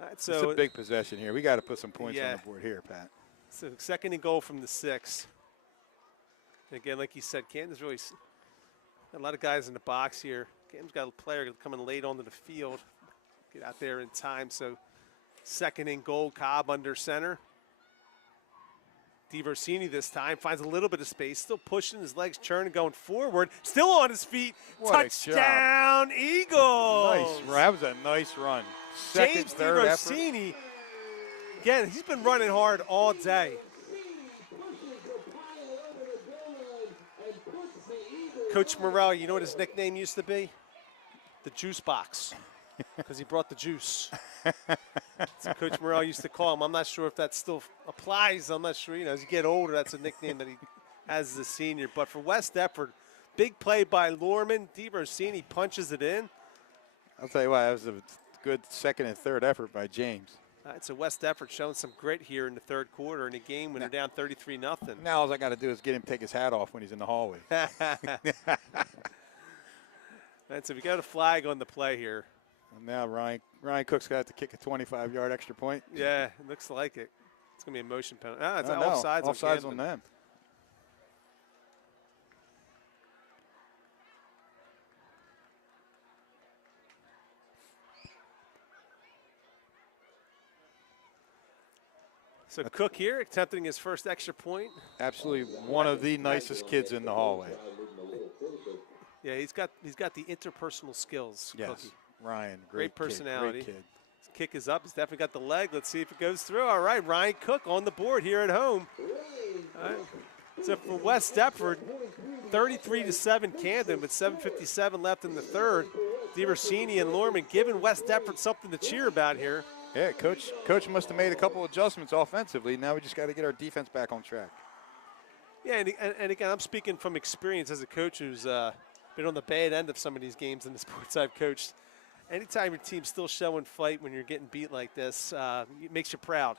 All right, so it's a big possession here. We got to put some points on the board here, Pat. So 2nd and goal from the 6. And again, like you said, Camden's really a lot of guys in the box here. Camden's got a player coming late onto the field. Get out there in time. So 2nd and goal, Cobb under center. DiVersini this time finds a little bit of space, still pushing his legs, churning, going forward, still on his feet. Touchdown, Eagles! Nice. That was a nice run. James DiVersini, again, he's been running hard all day. Coach Morrell, you know what his nickname used to be? The Juice Box, because he brought the juice. So Coach Morrell used to call him. I'm not sure if that still applies. I'm not sure. You know, as you get older, that's a nickname that he has as a senior. But for West Effort, big play by Lorman. DiVersini punches it in. I'll tell you what, that was a good 2nd and 3rd effort by James. All right, so West Effort showing some grit here in the 3rd quarter in a game when they're down 33-0. Now all I got to do is get him to take his hat off when he's in the hallway. And so we got a flag on the play here. And now Ryan Cook's got to kick a 25-yard extra point. Yeah, it looks like it. It's going to be a motion penalty. It's offsides on them. So Cook here attempting his first extra point. Absolutely one of the nicest kids in the hallway. Yeah, he's got the interpersonal skills. Yes, Cookie. Ryan, Great personality. Great kid. kick is up. He's definitely got the leg. Let's see if it goes through. All right, Ryan Cook on the board here at home. All right. So for West Deptford, 33-7 Camden, with 7:57 left in the third. DeRossini and Lorman giving West Deptford something to cheer about here. Yeah, coach must have made a couple adjustments offensively. Now we just got to get our defense back on track. Yeah, and again, I'm speaking from experience as a coach who's been on the bad end of some of these games in the sports I've coached. Anytime your team's still showing fight when you're getting beat like this, it makes you proud.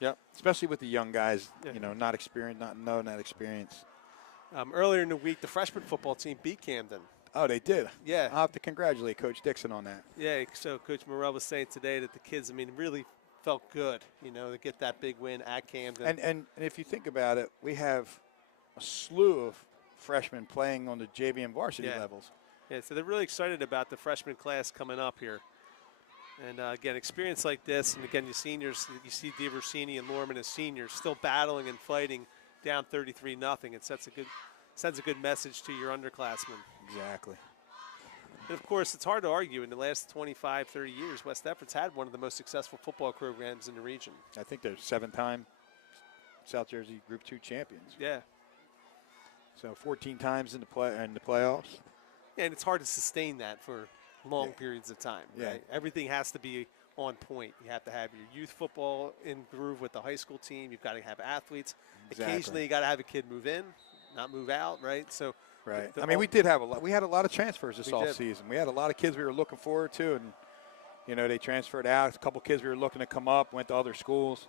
Yep, especially with the young guys, Yeah. you know, not experienced, not experienced. Earlier in the week, the freshman football team beat Camden. Oh, they did? Yeah. I'll have to congratulate Coach Dixon on that. Yeah, so Coach Morrell was saying today that the kids, really felt good, to get that big win at Camden. And if you think about it, we have a slew of freshmen playing on the JV and varsity levels. Yeah, so they're really excited about the freshman class coming up here. And again, experience like this, and again, you seniors, you see DeRossini and Lorman as seniors still battling and fighting down 33-0. It sends a good message to your underclassmen. Exactly. And of course, it's hard to argue. In the last 25, 30 years, West Deptford's had one of the most successful football programs in the region. I think they're 7-time South Jersey Group 2 champions. Yeah. So 14 times in the playoffs. Yeah, and it's hard to sustain that for long periods of time. Yeah. Right? Everything has to be on point. You have to have your youth football in groove with the high school team. You've got to have athletes. Exactly. Occasionally, you got to have a kid move in, not move out, right? So, right. We did have we had a lot of transfers this offseason. We had a lot of kids we were looking forward to, and they transferred out. A couple kids we were looking to come up, went to other schools.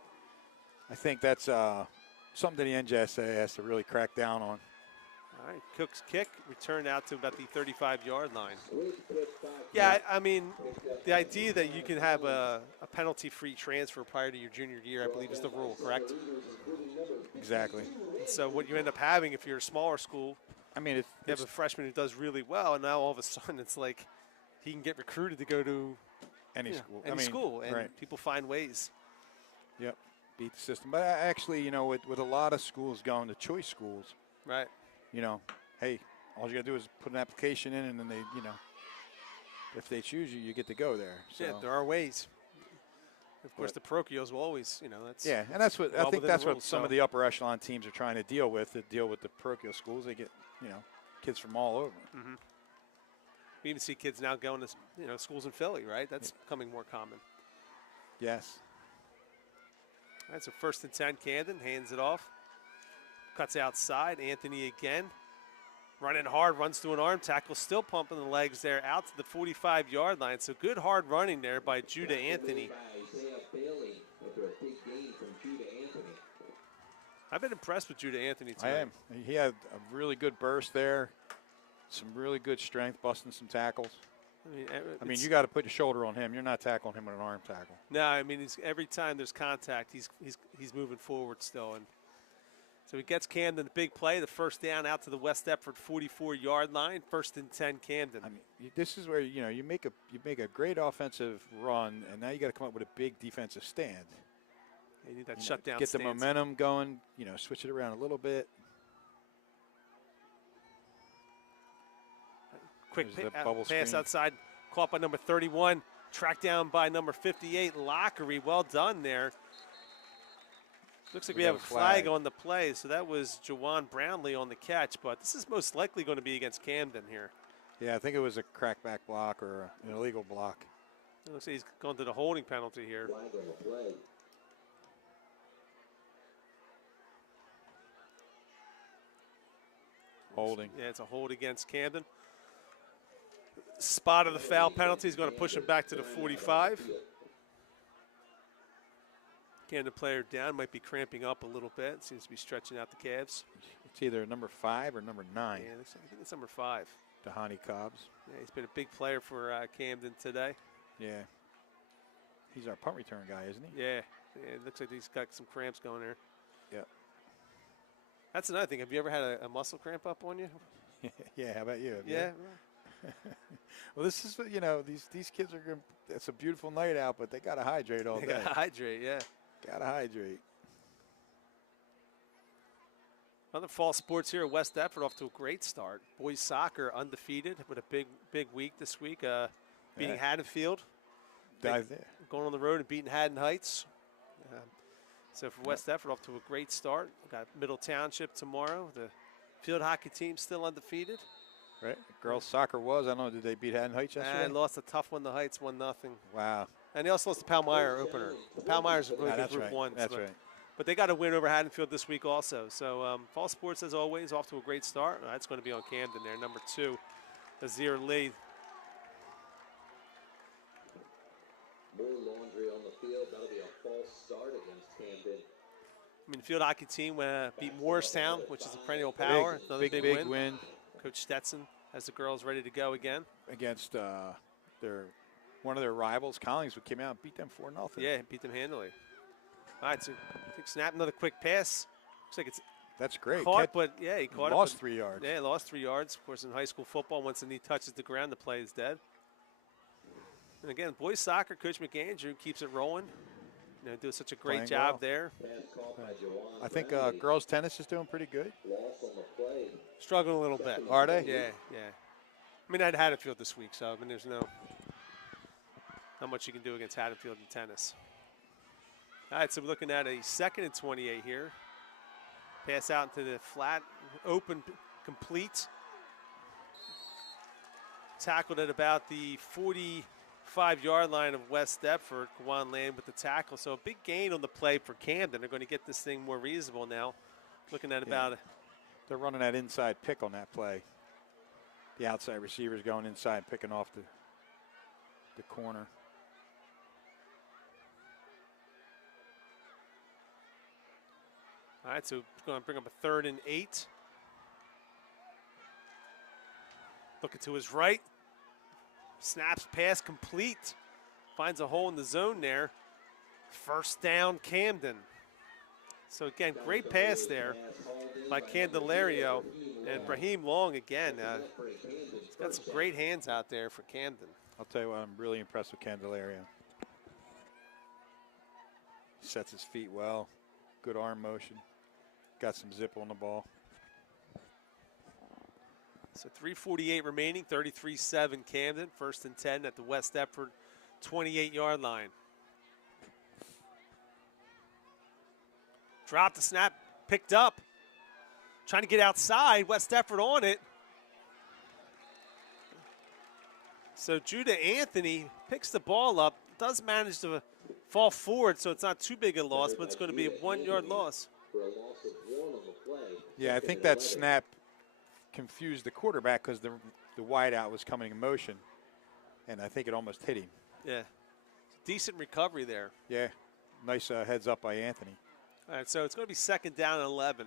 I think that's something that the NJSA has to really crack down on. All right, Cook's kick returned out to about the 35-yard line. Yeah, the idea that you can have a penalty-free transfer prior to your junior year, I believe, is the rule, correct? Exactly. And so what you end up having if you're a smaller school, you have a freshman who does really well, and now all of a sudden it's like he can get recruited to go to any school. Any school, and right. people find ways. Yep, beat the system. But actually, with a lot of schools going to choice schools, right? Hey, all you got to do is put an application in, and then they, if they choose you, you get to go there. So. Yeah, there are ways. Of course, the parochials will always, that's and that's what I think. That's what some so. of the upper echelon teams are trying to deal with. To deal with the parochial schools, they get, kids from all over. Mm-hmm. We even see kids now going to, schools in Philly, right? That's becoming more common. Yes. All right, so 1st and 10, Camden hands it off. Cuts outside. Anthony again. Running hard, runs through an arm tackle. Still pumping the legs there out to the 45-yard line. So good hard running there by Judah Anthony. I've been impressed with Judah Anthony tonight. I am. He had a really good burst there. Some really good strength, busting some tackles. You got to put your shoulder on him. You're not tackling him with an arm tackle. No, every time there's contact, he's moving forward still. And so he gets Camden the big play, the first down out to the West Deptford 44-yard line, 1st and 10 Camden. This is where you make a great offensive run, and now you got to come up with a big defensive stand. You need that shutdown. Get the momentum going. Switch it around a little bit. Quick pass outside, caught by number 31, tracked down by number 58, Lockery. Well done there. Looks like we have a flag on the play, so that was Jawan Brownlee on the catch, but this is most likely going to be against Camden here. Yeah, I think it was a crackback block or an illegal block. It looks like he's going to the holding penalty here. Holding. Yeah, it's a hold against Camden. Spot of the foul penalty is going to push him back to the 45. Camden player down, might be cramping up a little bit. Seems to be stretching out the calves. It's either number 5 or number 9. Yeah, I think it's number 5. Dahani Cobbs. Yeah, he's been a big player for Camden today. Yeah. He's our punt return guy, isn't he? Yeah. It looks like he's got some cramps going there. Yep. That's another thing. Have you ever had a muscle cramp up on you? Yeah, how about you? Yeah. Well, this is, these kids are going to, it's a beautiful night out, but they got to hydrate all day. They got to hydrate, yeah. Got to hydrate. Other fall sports here at West Deptford off to a great start. Boys soccer undefeated with a big week this week, beating Haddonfield. dive there. Going on the road and beating Haddon Heights. So for West Effort, off to a great start. We've got Middle Township tomorrow. The field hockey team still undefeated. Right. Girls soccer was. I don't know. Did they beat Haddon Heights yesterday? And lost a tough one to Heights, 1-0. Wow. And they also lost to Palmyra opener. Palmyra's a really good Group 1. That's right. But they got a win over Haddonfield this week also. So fall sports, as always, off to a great start. That's going to be on Camden there. Number 2, Azir Lee. More laundry on the field. That'll be a false start against Camden. I mean, the field hockey team beat Morristown, which is a perennial power. Another big win. Coach Stetson has the girls ready to go again. Against one of their rivals, Collingswood, came out and beat them 4-0. Yeah, beat them handily. All right, so I think snap another quick pass. Looks like it's that's great. Caught, but yeah, he caught it. Lost 3 yards. Yeah, lost 3 yards. Of course, in high school football, once the knee touches the ground, the play is dead. And again, boys soccer, Coach McAndrew keeps it rolling. You know, doing such a great job there. I think girls tennis is doing pretty good. Struggling a little bit. Are they? Yeah, yeah. I mean, I'd Haddonfield this week, so I mean, there's not much you can do against Haddonfield in tennis. All right, so we're looking at a 2nd and 28 here. Pass out into the flat, open, complete. Tackled at about the 45-yard line of West Deptford. Kwan Land with the tackle. So a big gain on the play for Camden. They're going to get this thing more reasonable now. Looking at about they're running that inside pick on that play. The outside receivers going inside, picking off the corner. All right, so going to bring up a 3rd and 8. Looking to his right. Snaps pass complete. Finds a hole in the zone there. First down, Camden. So again, great pass there by Candelario. And Brahim Long again. He's got some great hands out there for Camden. I'll tell you what, I'm really impressed with Candelario. Sets his feet well. Good arm motion. Got some zip on the ball. So 3:48 remaining, 33-7 Camden. 1st and 10 at the West Deptford 28-yard line. Dropped the snap, picked up. Trying to get outside, West Deptford on it. So Judah Anthony picks the ball up, does manage to fall forward, so it's not too big a loss, but it's going to be a 1-yard loss. Yeah, I think that snap confused the quarterback because the wideout was coming in motion, and I think it almost hit him. Yeah, decent recovery there. Yeah, nice heads up by Anthony. All right, so it's going to be 2nd down and 11.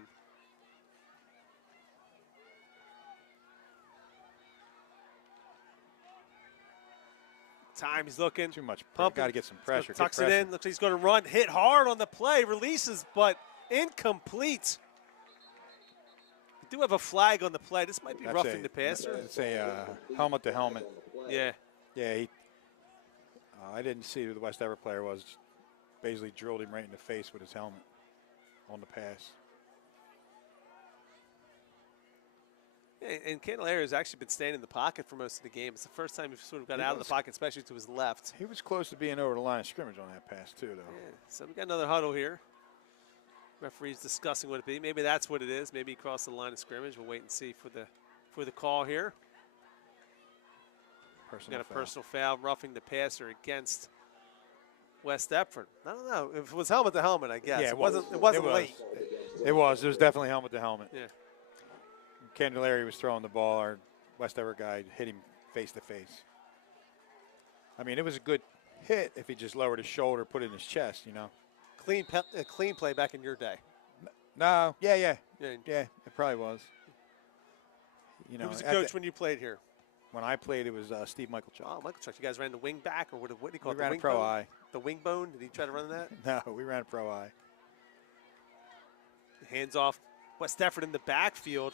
Time he's looking. Too much. Got to get some pressure. Tucks it in. Looks like he's going to run. Hit hard on the play. Releases, but incomplete. We do have a flag on the play. This might be roughing the passer. It's a helmet to helmet. Yeah. Yeah. I didn't see who the West Everett player was. Basically drilled him right in the face with his helmet on the pass. And Candelario has actually been staying in the pocket for most of the game. It's the first time he sort of got out of the pocket, especially to his left. He was close to being over the line of scrimmage on that pass, too, though. Yeah. So we got another huddle here. Referee's discussing what it be. Maybe that's what it is. Maybe he crossed the line of scrimmage. We'll wait and see for the call here. Got a personal foul, roughing the passer against West Deptford. I don't know. If it was helmet to helmet, I guess. Yeah, it wasn't late. It was. It was definitely helmet to helmet. Yeah. Candelario was throwing the ball. Our West Everett guy hit him face to face. I mean, it was a good hit if he just lowered his shoulder, put it in his chest, you know. Clean play back in your day. No, yeah, it probably was. You know, who was the coach when you played here? When I played, it was Steve Michael Chuck. Oh, Michael Chuck. You guys ran the wing back, or what do you call it? We ran a pro eye. The wing bone? Did he try to run that? No, we ran a pro eye. Hands off. West Deptford in the backfield.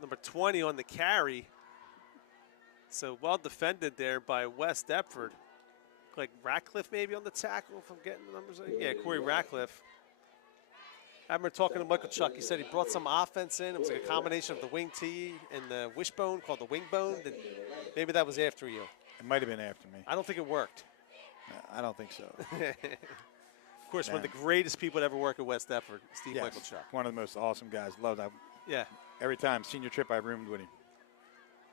Number 20 on the carry. So well defended there by West Deptford. Like Ratcliffe maybe on the tackle, if I'm getting the numbers right. Yeah, Corey Ratcliffe. I remember talking to Michael Chuck. He said he brought some offense in. It was like a combination of the wing tee and the wishbone called the wing bone. Maybe that was after you. It might have been after me. I don't think it worked. I don't think so. Of course, one of the greatest people to ever work at West Deptford, Steve Yes, Michaelchuk. one of the most awesome guys. Loved that. Yeah. Every time, senior trip, I roomed with him.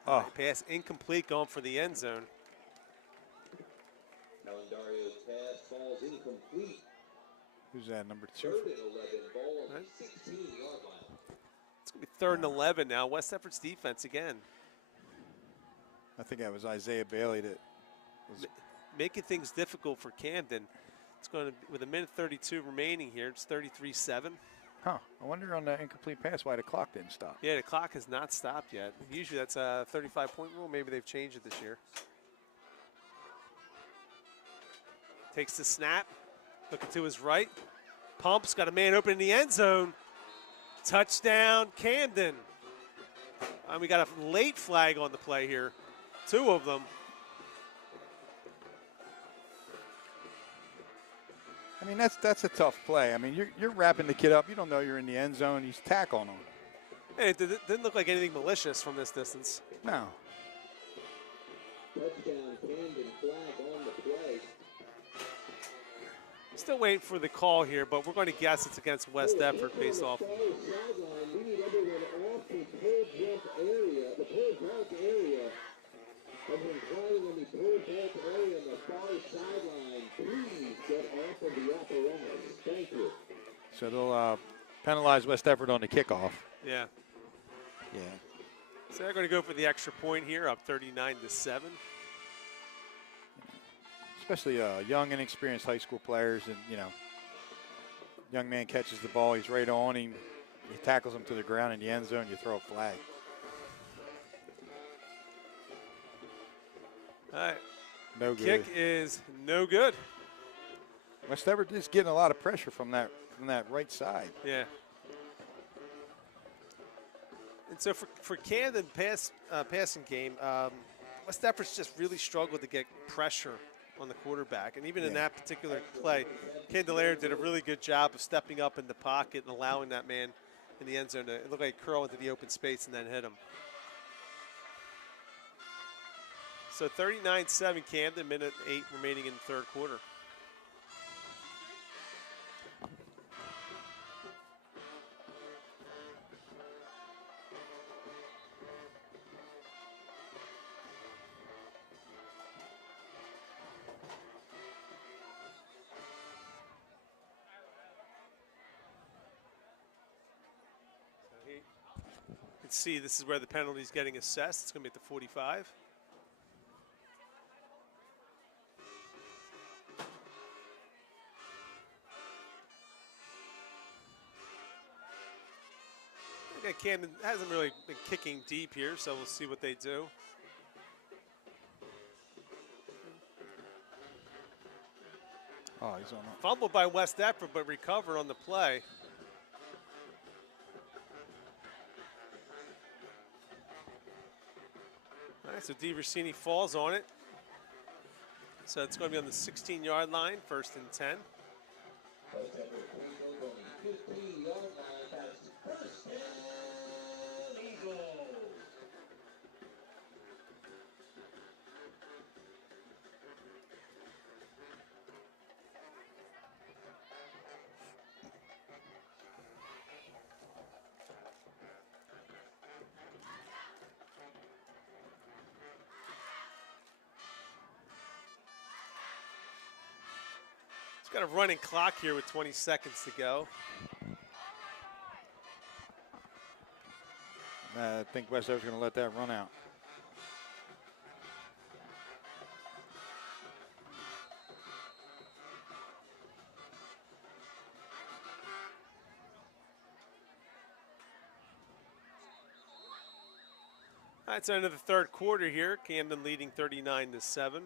Oh. Pass incomplete, going for the end zone. Calendario's pass falls incomplete. Who's that, number 2? Third and 11, ball on the 16-yard line. It's going to be 3rd and 11 now. West Deptford's defense again. I think that was Isaiah Bailey that was making things difficult for Camden. It's going to be, with 1:32 remaining here, it's 33-7. Huh. I wonder on the incomplete pass why the clock didn't stop. Yeah, the clock has not stopped yet. Usually that's a 35-point rule. Maybe they've changed it this year. Takes the snap. Looking to his right. Pumps. Got a man open in the end zone. Touchdown, Camden. And we got a late flag on the play here. 2 of them. I mean, that's a tough play. I mean, you're wrapping the kid up. You don't know you're in the end zone. He's tackling him. Hey, it didn't look like anything malicious from this distance. No. Touchdown, Camden, flag on the play. Still waiting for the call here, but we're going to guess it's against West Deptford based off. We need everyone off the pull jump area, the pull back area. Everyone playing in the pull back area on the far sideline. Please get off of the apparatus. Thank you. So they'll penalize West Deptford on the kickoff. Yeah. Yeah. So they're going to go for the extra point here, up 39-7. Especially young, inexperienced high school players, and young man catches the ball, he's right on him, he tackles him to the ground in the end zone, you throw a flag. All right. No good. Kick is no good. West Deptford is getting a lot of pressure from that right side. Yeah. And so for Camden passing game, West Deptford's just really struggled to get pressure on the quarterback. And even in that particular play, Candelaire did a really good job of stepping up in the pocket and allowing that man in the end zone to look like curl into the open space and then hit him. So 39-7 Camden, 1:08 remaining in the 3rd quarter. You can see this is where the penalty is getting assessed. It's going to be at the 45. Okay, Camden hasn't really been kicking deep here, so we'll see what they do. Oh, he's on that. Fumbled by West Deptford, but recovered on the play. All right, so DeRossini falls on it. So it's going to be on the 16-yard line, 1st and 10. Got a running clock here with 20 seconds to go. I think West Deptford's going to let that run out. All right, so into the 3rd quarter here. Camden leading 39-7.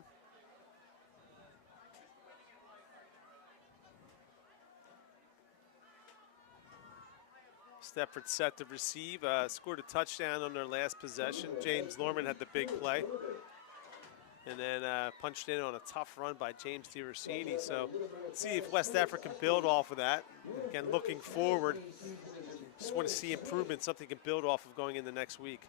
Deptford set to receive, scored a touchdown on their last possession. James Lorman had the big play. And then punched in on a tough run by James DeRossini. So let's see if West Deptford can build off of that. Again, looking forward, just want to see improvement, something can build off of going into next week.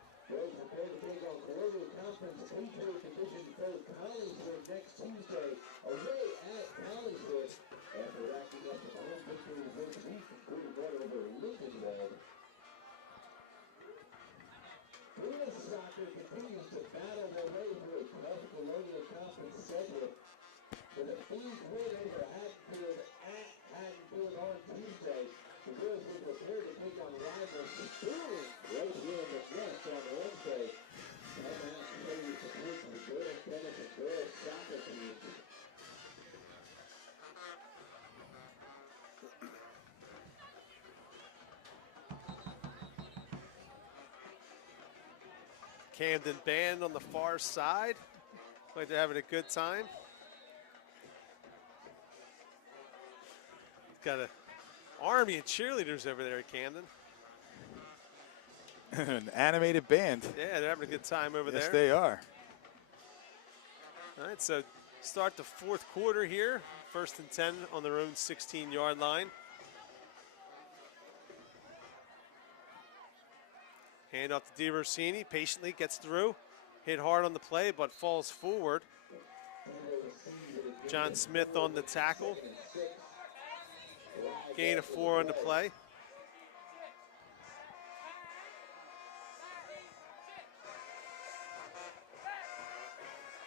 soccer continues to battle their way through a tough Colonial Conference schedule. With a fluke win over Hatfield at Hatfield on Tuesday, the girls were prepared to take on rivals Sterling right here in the flesh on Wednesday. Come out and show your support for the girls tennis and girls soccer teams. Camden band on the far side. Like they're having a good time. Got an army of cheerleaders over there at Camden. An animated band. Yeah, they're having a good time over there. Yes, they are. All right, so start the fourth quarter here. 1st and 10 on their own 16-yard line. Hand off to DiRossini, patiently gets through. Hit hard on the play, but falls forward. John Smith on the tackle. Gain of 4 on the play.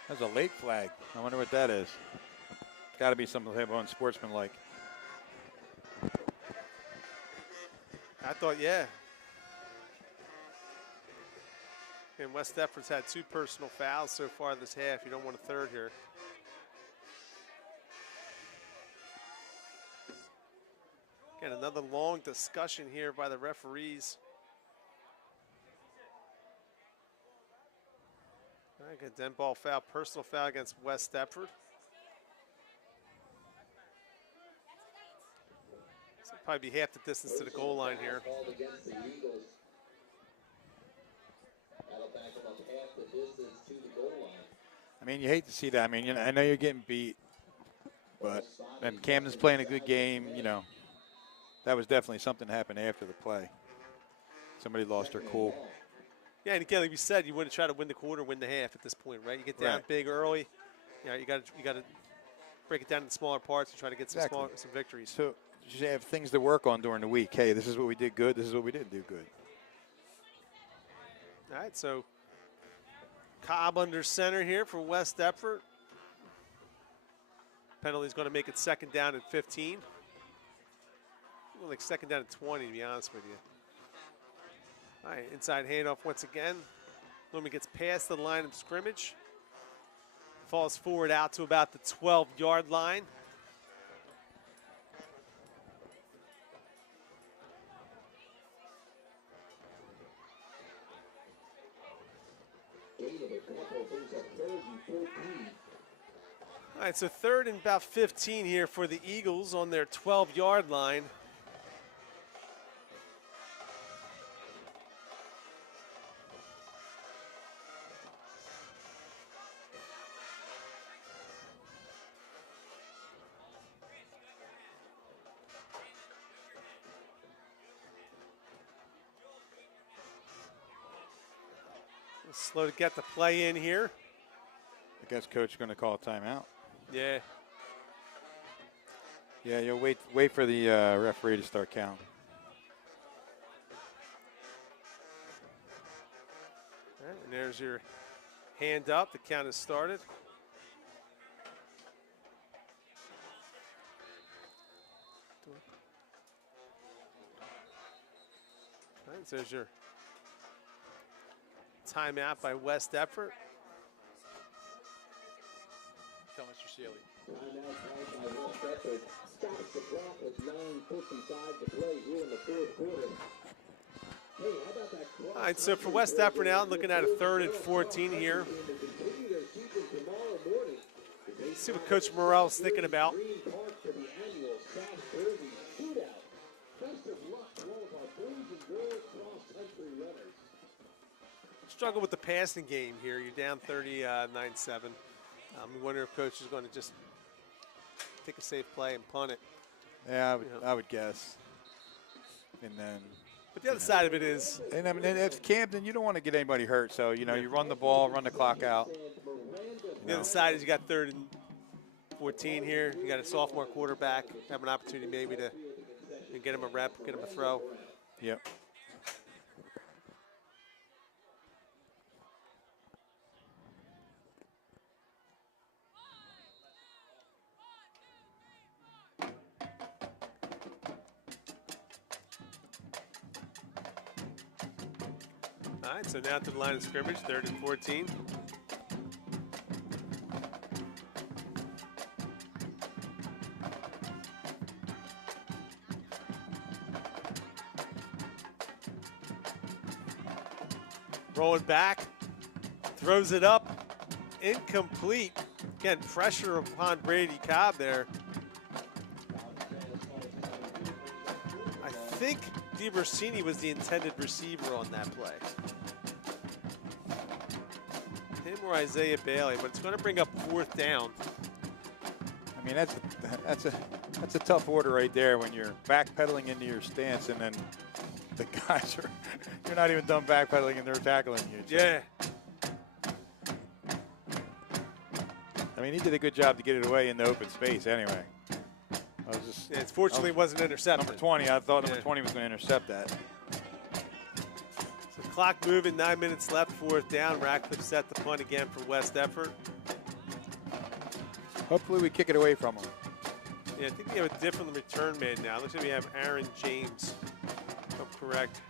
That's a late flag. I wonder what that is. Got to be something they have on sportsmanlike. I thought, yeah. And West Deptford's had 2 personal fouls so far this half. You don't want a third here. Again, another long discussion here by the referees. All right, good den ball foul, personal foul against West Deptford. So probably be half the distance to the goal line here. I mean, you hate to see that. I mean, you know, I know you're getting beat, but and Camden's playing a good game. You know, that was definitely something that happened after the play. Somebody lost their cool. Yeah, and again, like we said, you want to try to win the quarter, win the half at this point, right? You get down big early. You know, you got to break it down into smaller parts and try to get some some victories. So you have things to work on during the week. Hey, this is what we did good. This is what we didn't do good. All right, so Cobb under center here for West Deptford. Penalty's going to make it 2nd down and 15. Well, like 2nd down and 20, to be honest with you. All right, inside handoff once again. Lumen gets past the line of scrimmage. Falls forward out to about the 12-yard line. All right, so 3rd and about 15 here for the Eagles on their 12-yard line. Slow to get the play in here. I guess coach is going to call a timeout. Yeah. Yeah, you'll wait for the referee to start counting. All right, and there's your hand up. The count has started. All right, so there's your timeout by West Deptford. Tell Mr. Sealy. Timeout by West Deptford. Stops the clock with 9:55 to play here in the 4th quarter. Hey, how about that clock? All right, so for West Deptford now, looking at a 3rd and 14 here. Let's see what Coach Morrell's thinking about. Struggle with the passing game here. You're down 39-7. We wonder if coach is going to just take a safe play and punt it. Yeah, I would guess. And then. But the other side of it is. And I mean, if Camden, you don't want to get anybody hurt, so you know you run the ball, run the clock out. The other side is you got 3rd and 14 here. You got a sophomore quarterback. Have an opportunity maybe to get him a rep, get him a throw. Yep. All right, so now to the line of scrimmage, 3rd and 14. Rolling back, throws it up, incomplete. Again, pressure upon Brady Cobb there. I think DiBersini was the intended receiver on that play. Him or Isaiah Bailey, but it's going to bring up 4th down. I mean, that's a tough order right there when you're backpedaling into your stance and then the guys are, you're not even done backpedaling and they're tackling you. Yeah. I mean, he did a good job to get it away in the open space anyway. I was just, Yeah, fortunately, it wasn't intercepted. Number 20, I thought number 20 was going to intercept that. So clock moving, 9 minutes left, 4th down. Ratcliffe set the punt again for West Effort. Hopefully we kick it away from him. Yeah, I think we have a different return man now. Looks like we have Aaron James. If I'm correct.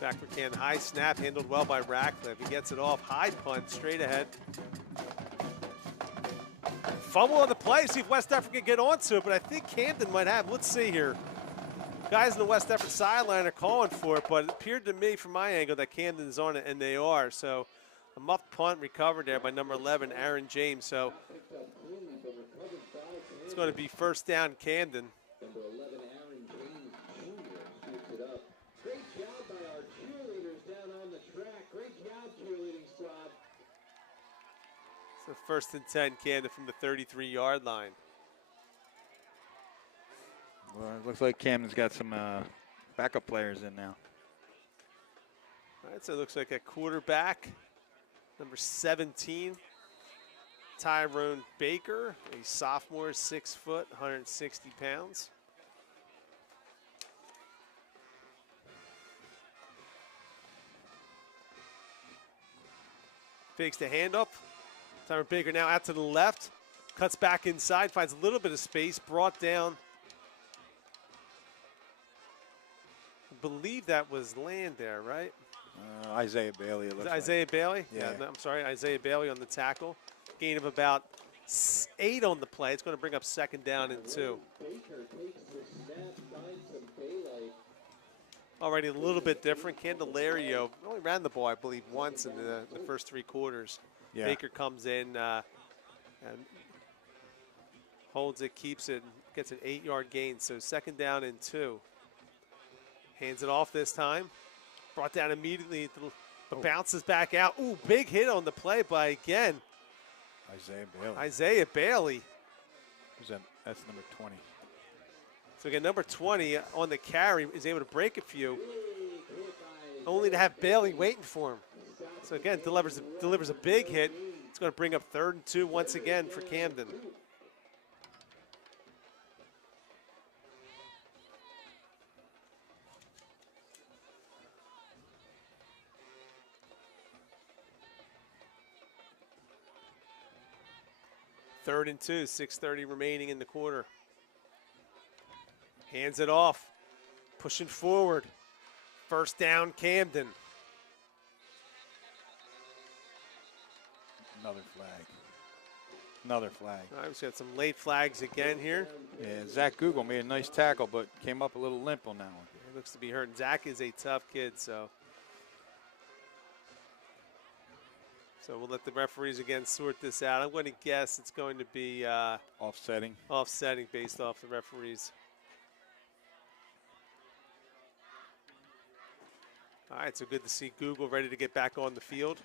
Back for Camden. High snap, handled well by Ratcliffe. He gets it off. High punt, straight ahead. Fumble on the play, see if West Effort can get onto it, but I think Camden might have. Let's see here. Guys in the West Effort sideline are calling for it, but it appeared to me from my angle that Camden's on it, and they are. So a muffed punt recovered there by number 11, Aaron James. So it's going to be 1st down, Camden. Number 11, Aaron James Jr. shoots it up. Great job by our cheerleaders down on the track. Great job, cheerleading squad. So 1st and 10, Camden from the 33-yard line. Well, it looks like Camden's got some backup players in now. All right, so it looks like a quarterback, number 17, Tyrone Baker, a sophomore, 6 foot, 160 pounds. Fakes the handoff. Tyrone Baker now out to the left, cuts back inside, finds a little bit of space, brought down. I believe that was Land there, right? Isaiah Bailey, it looks like. Isaiah Bailey? Yeah. No, I'm sorry, Isaiah Bailey on the tackle. Gain of about 8 on the play. It's going to bring up 2nd down and 2. Baker takes the snap, finds some Bailey. Already a little bit different. Candelario only ran the ball, I believe, once in the first 3 quarters. Yeah. Baker comes in and holds it, keeps it, gets an 8-yard gain. So 2nd down and 2. Hands it off this time. Brought down immediately, but bounces back out. Ooh, big hit on the play by, again, Isaiah Bailey. Isaiah Bailey. Who's that? That's number 20. So again, number 20 on the carry is able to break a few, only to have Bailey waiting for him. So again, delivers a big hit. It's going to bring up 3rd and 2 once again for Camden. Third and 2, 6:30 remaining in the quarter. Hands it off, pushing forward. 1st down, Camden. Another flag. Another flag. All right, we've got some late flags again here. Yeah, Zach Google made a nice tackle, but came up a little limp on that one. He looks to be hurt. Zach is a tough kid, so we'll let the referees again sort this out. I'm going to guess it's going to be Offsetting. offsetting based off the referees. All right, so good to see Google ready to get back on the field.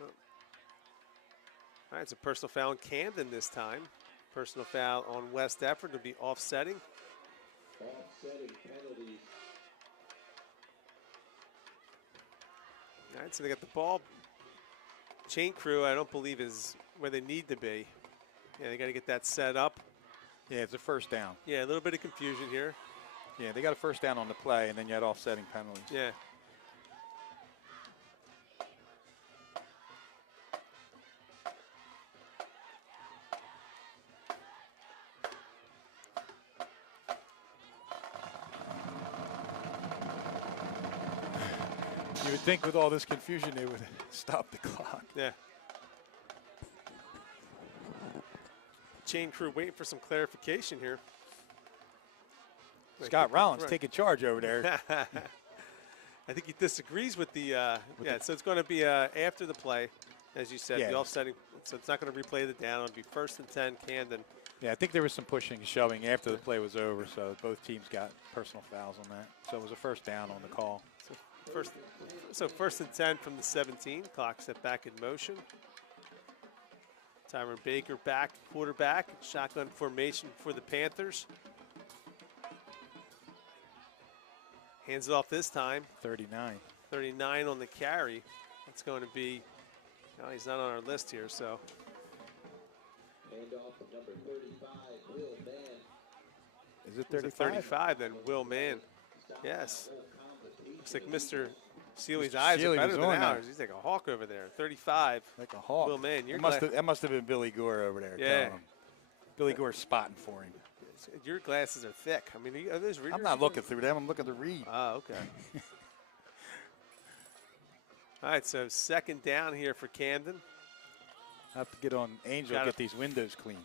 All right, it's a personal foul on Camden this time. Personal foul on West Effort to be offsetting. Offsetting penalties. All right, so they got the ball. Chain crew, I don't believe, is where they need to be. Yeah, they got to get that set up. Yeah, it's a 1st down. Yeah, a little bit of confusion here. Yeah, they got a 1st down on the play, and then you had offsetting penalties. Yeah. You would think with all this confusion they would stop the clock. Yeah. Chain crew waiting for some clarification here. Scott Rollins taking charge over there. I think he disagrees with the, so it's going to be after the play, as you said, the offsetting. So it's not going to replay the down. It'll be 1st and 10, Camden. Yeah, I think there was some pushing and shoving after the play was over, so both teams got personal fouls on that. So it was a first down on the call. So 1st and 10 from the 17. Clock set back in motion. Tyron Baker back, quarterback. Shotgun formation for the Panthers. Hands it off this time. 39. 39 on the carry. That's going to be, no, he's not on our list here, so. Handoff to number 35, Will Mann. Is it 35? 35 then, Will Mann. Yes. Looks like Mr. Seeley's eyes are better than ours. He's like a hawk over there. 35. Like a hawk. Will Mann. That must have been Billy Gore over there. Yeah. Billy Gore's spotting for him. Your glasses are thick. I mean, are those readers? I'm not looking through them. I'm looking to read. Oh, okay. All right, so 2nd down here for Camden. I have to get on Angel to get these windows clean.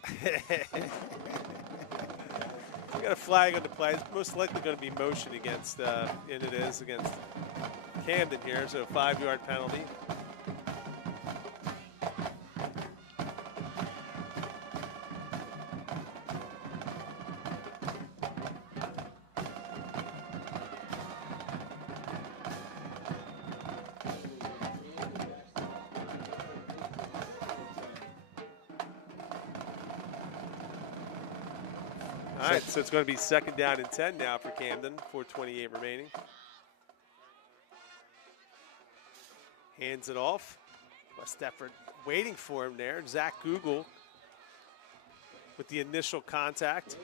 We got a flag on the play. It's most likely going to be motion against, and it is against Camden here, so a 5-yard penalty. All right, so it's going to be 2nd down and 10 now for Camden, 4:28 remaining. Hands it off. West Deptford waiting for him there. Zach Google with the initial contact.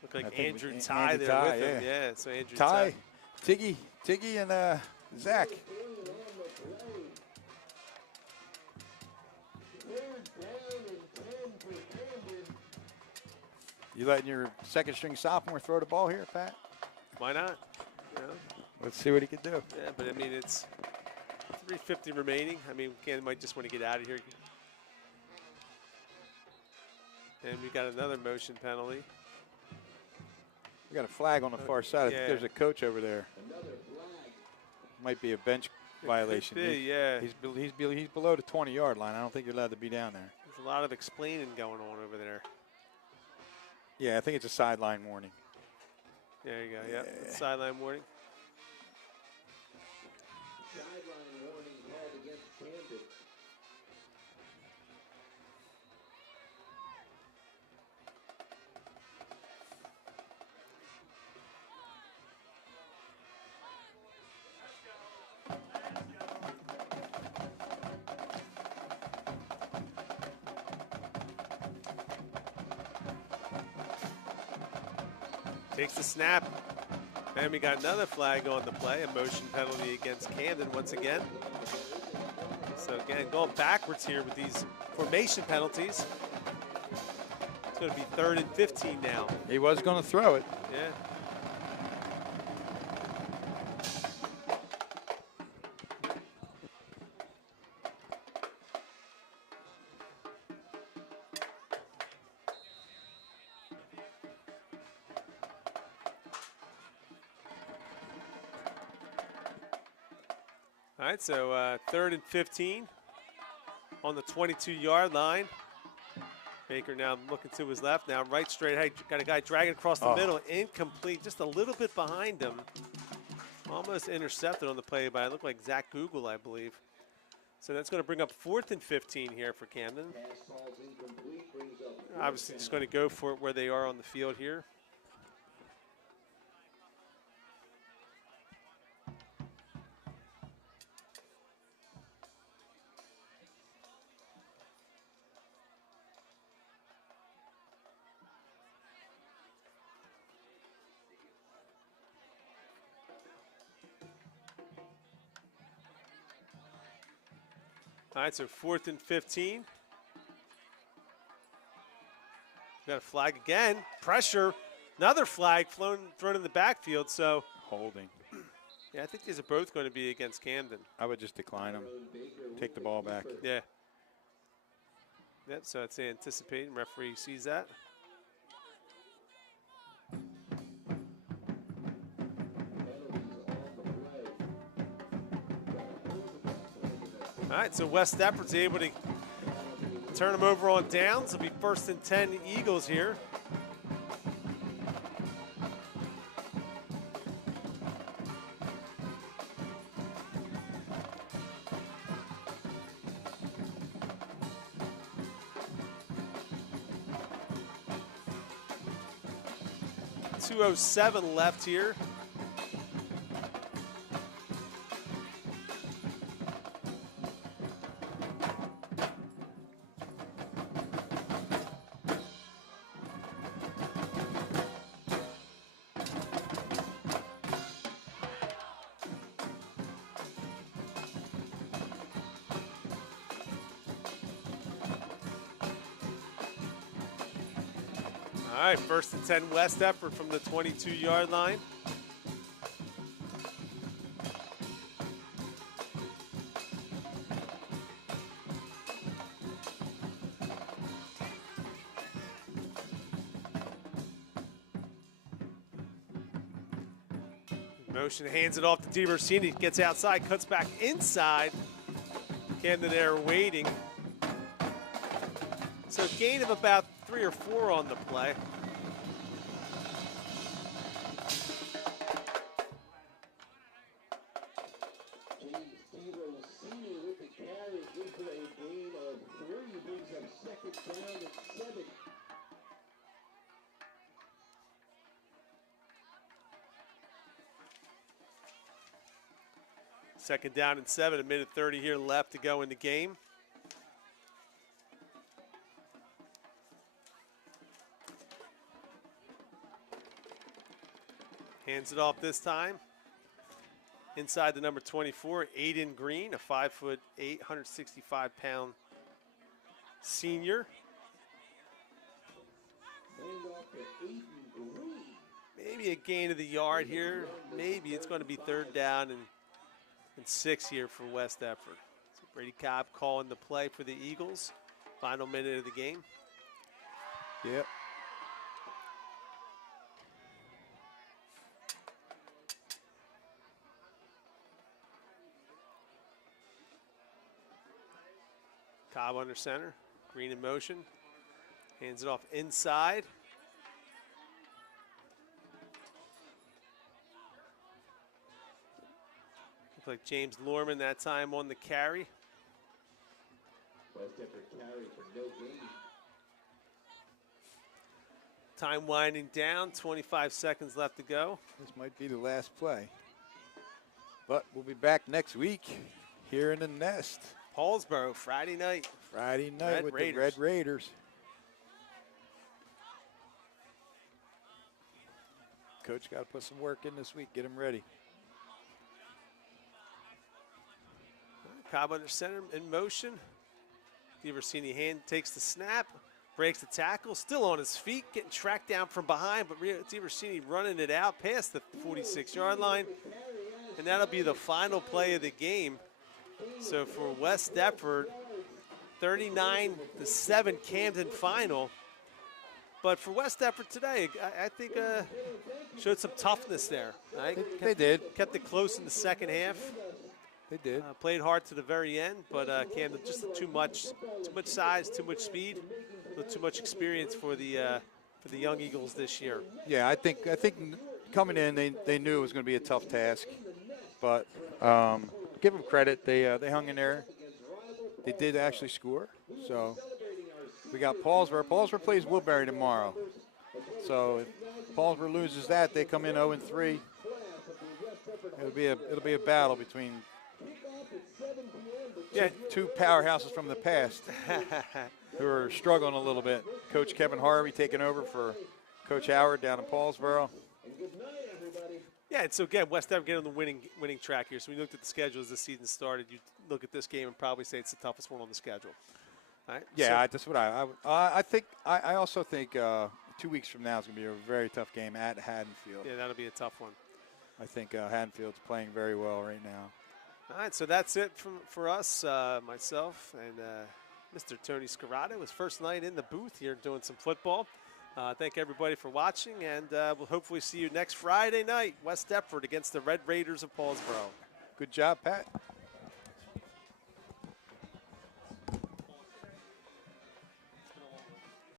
Look like Andrew Ty there with him. Yeah, so Andrew Ty. Tiggy, and Zach. You letting your 2nd-string sophomore throw the ball here, Pat? Why not? You know? Let's see what he can do. Yeah, but I mean, it's 3:50 remaining. I mean, Camden might just want to get out of here. And we got another motion penalty. We got a flag on the far side. I think there's a coach over there. Might be a bench violation. Could be, yeah. He's below the 20-yard line. I don't think you're allowed to be down there. There's a lot of explaining going on over there. Yeah, I think it's a sideline warning. There you go. Yeah, sideline warning. Sideline warning called against Camden. Takes the snap. And we got another flag on the play, a motion penalty against Camden once again. So again, going backwards here with these formation penalties. It's going to be 3rd and 15 now. He was going to throw it. Yeah. All right, so 3rd and 15 on the 22-yard line. Baker now looking to his left, now right straight ahead. Got a guy dragging across the middle, incomplete, just a little bit behind him. Almost intercepted on the play by, it looked like Zach Google, I believe. So that's going to bring up 4th and 15 here for Camden. Obviously just going to go for it where they are on the field here. All right, so 4th and 15. Got a flag again. Pressure. Another flag thrown in the backfield. So, Holding. yeah, I think these are both going to be against Camden. I would just decline them. Take the ball back. Yeah. Yep, so it's anticipating. Referee sees that. All right, so West Deptford's able to turn them over on downs. It'll be 1st and 10 Eagles here. .207 left here. All right, 1st and 10 West Deptford from the 22-yard line. Motion, hands it off to DiVersini, gets outside, cuts back inside. Camden there waiting. So gain of about 3 or 4 on the play. With the carry, good for a gain of 3, brings up 2nd down and 7. Second down and 7, a minute 30 here left to go in the game. Hands it off this time. Inside the number 24, Aiden Green, a 5'8", 165-pound senior. Maybe a gain of the yard here. Maybe it's going to be 3rd down and 6 here for West Deptford. So Brady Cobb calling the play for the Eagles. Final minute of the game. Yep. Cobb under center, Green in motion, hands it off inside. Looks like James Lorman that time on the carry. West Deptford carry for no gain. Time winding down, 25 seconds left to go. This might be the last play. But we'll be back next week here in the Nest. Paulsboro, Friday night. Friday night Red with Raiders. the Red Raiders. Coach got to put some work in this week, get him ready. Cobb under center in motion. DiVersini hand takes the snap, breaks the tackle, still on his feet, getting tracked down from behind, but DiVersini running it out past the 46-yard line. And that'll be the final play of the game. So for West Deptford, 39-7 Camden final. But for West Deptford today, I think showed some toughness there. Right? They did. Kept it close in the second half. They did. Played hard to the very end, but Camden just too much size, too much speed, too much experience for the young Eagles this year. Yeah, I think coming in, they knew it was going to be a tough task, but give them credit. They hung in there. They did actually score. So we got Paulsboro. Paulsboro plays Woodbury tomorrow. So if Paulsboro loses that, they come in 0-3. It'll be a battle between two powerhouses from the past who are struggling a little bit. Coach Kevin Harvey taking over for Coach Howard down in Paulsboro. Yeah, and so again, West Deptford getting on the winning track here. So we looked at the schedule as the season started. You look at this game and probably say it's the toughest one on the schedule. All right? Yeah, that's what I think. I also think 2 weeks from now is going to be a very tough game at Haddonfield. Yeah, that'll be a tough one. I think Haddonfield's playing very well right now. All right, so that's it for us, myself and Mr. Tony Scirotto. His first night in the booth here doing some football. Thank everybody for watching, and we'll hopefully see you next Friday night, West Deptford against the Red Raiders of Paulsboro. Good job, Pat.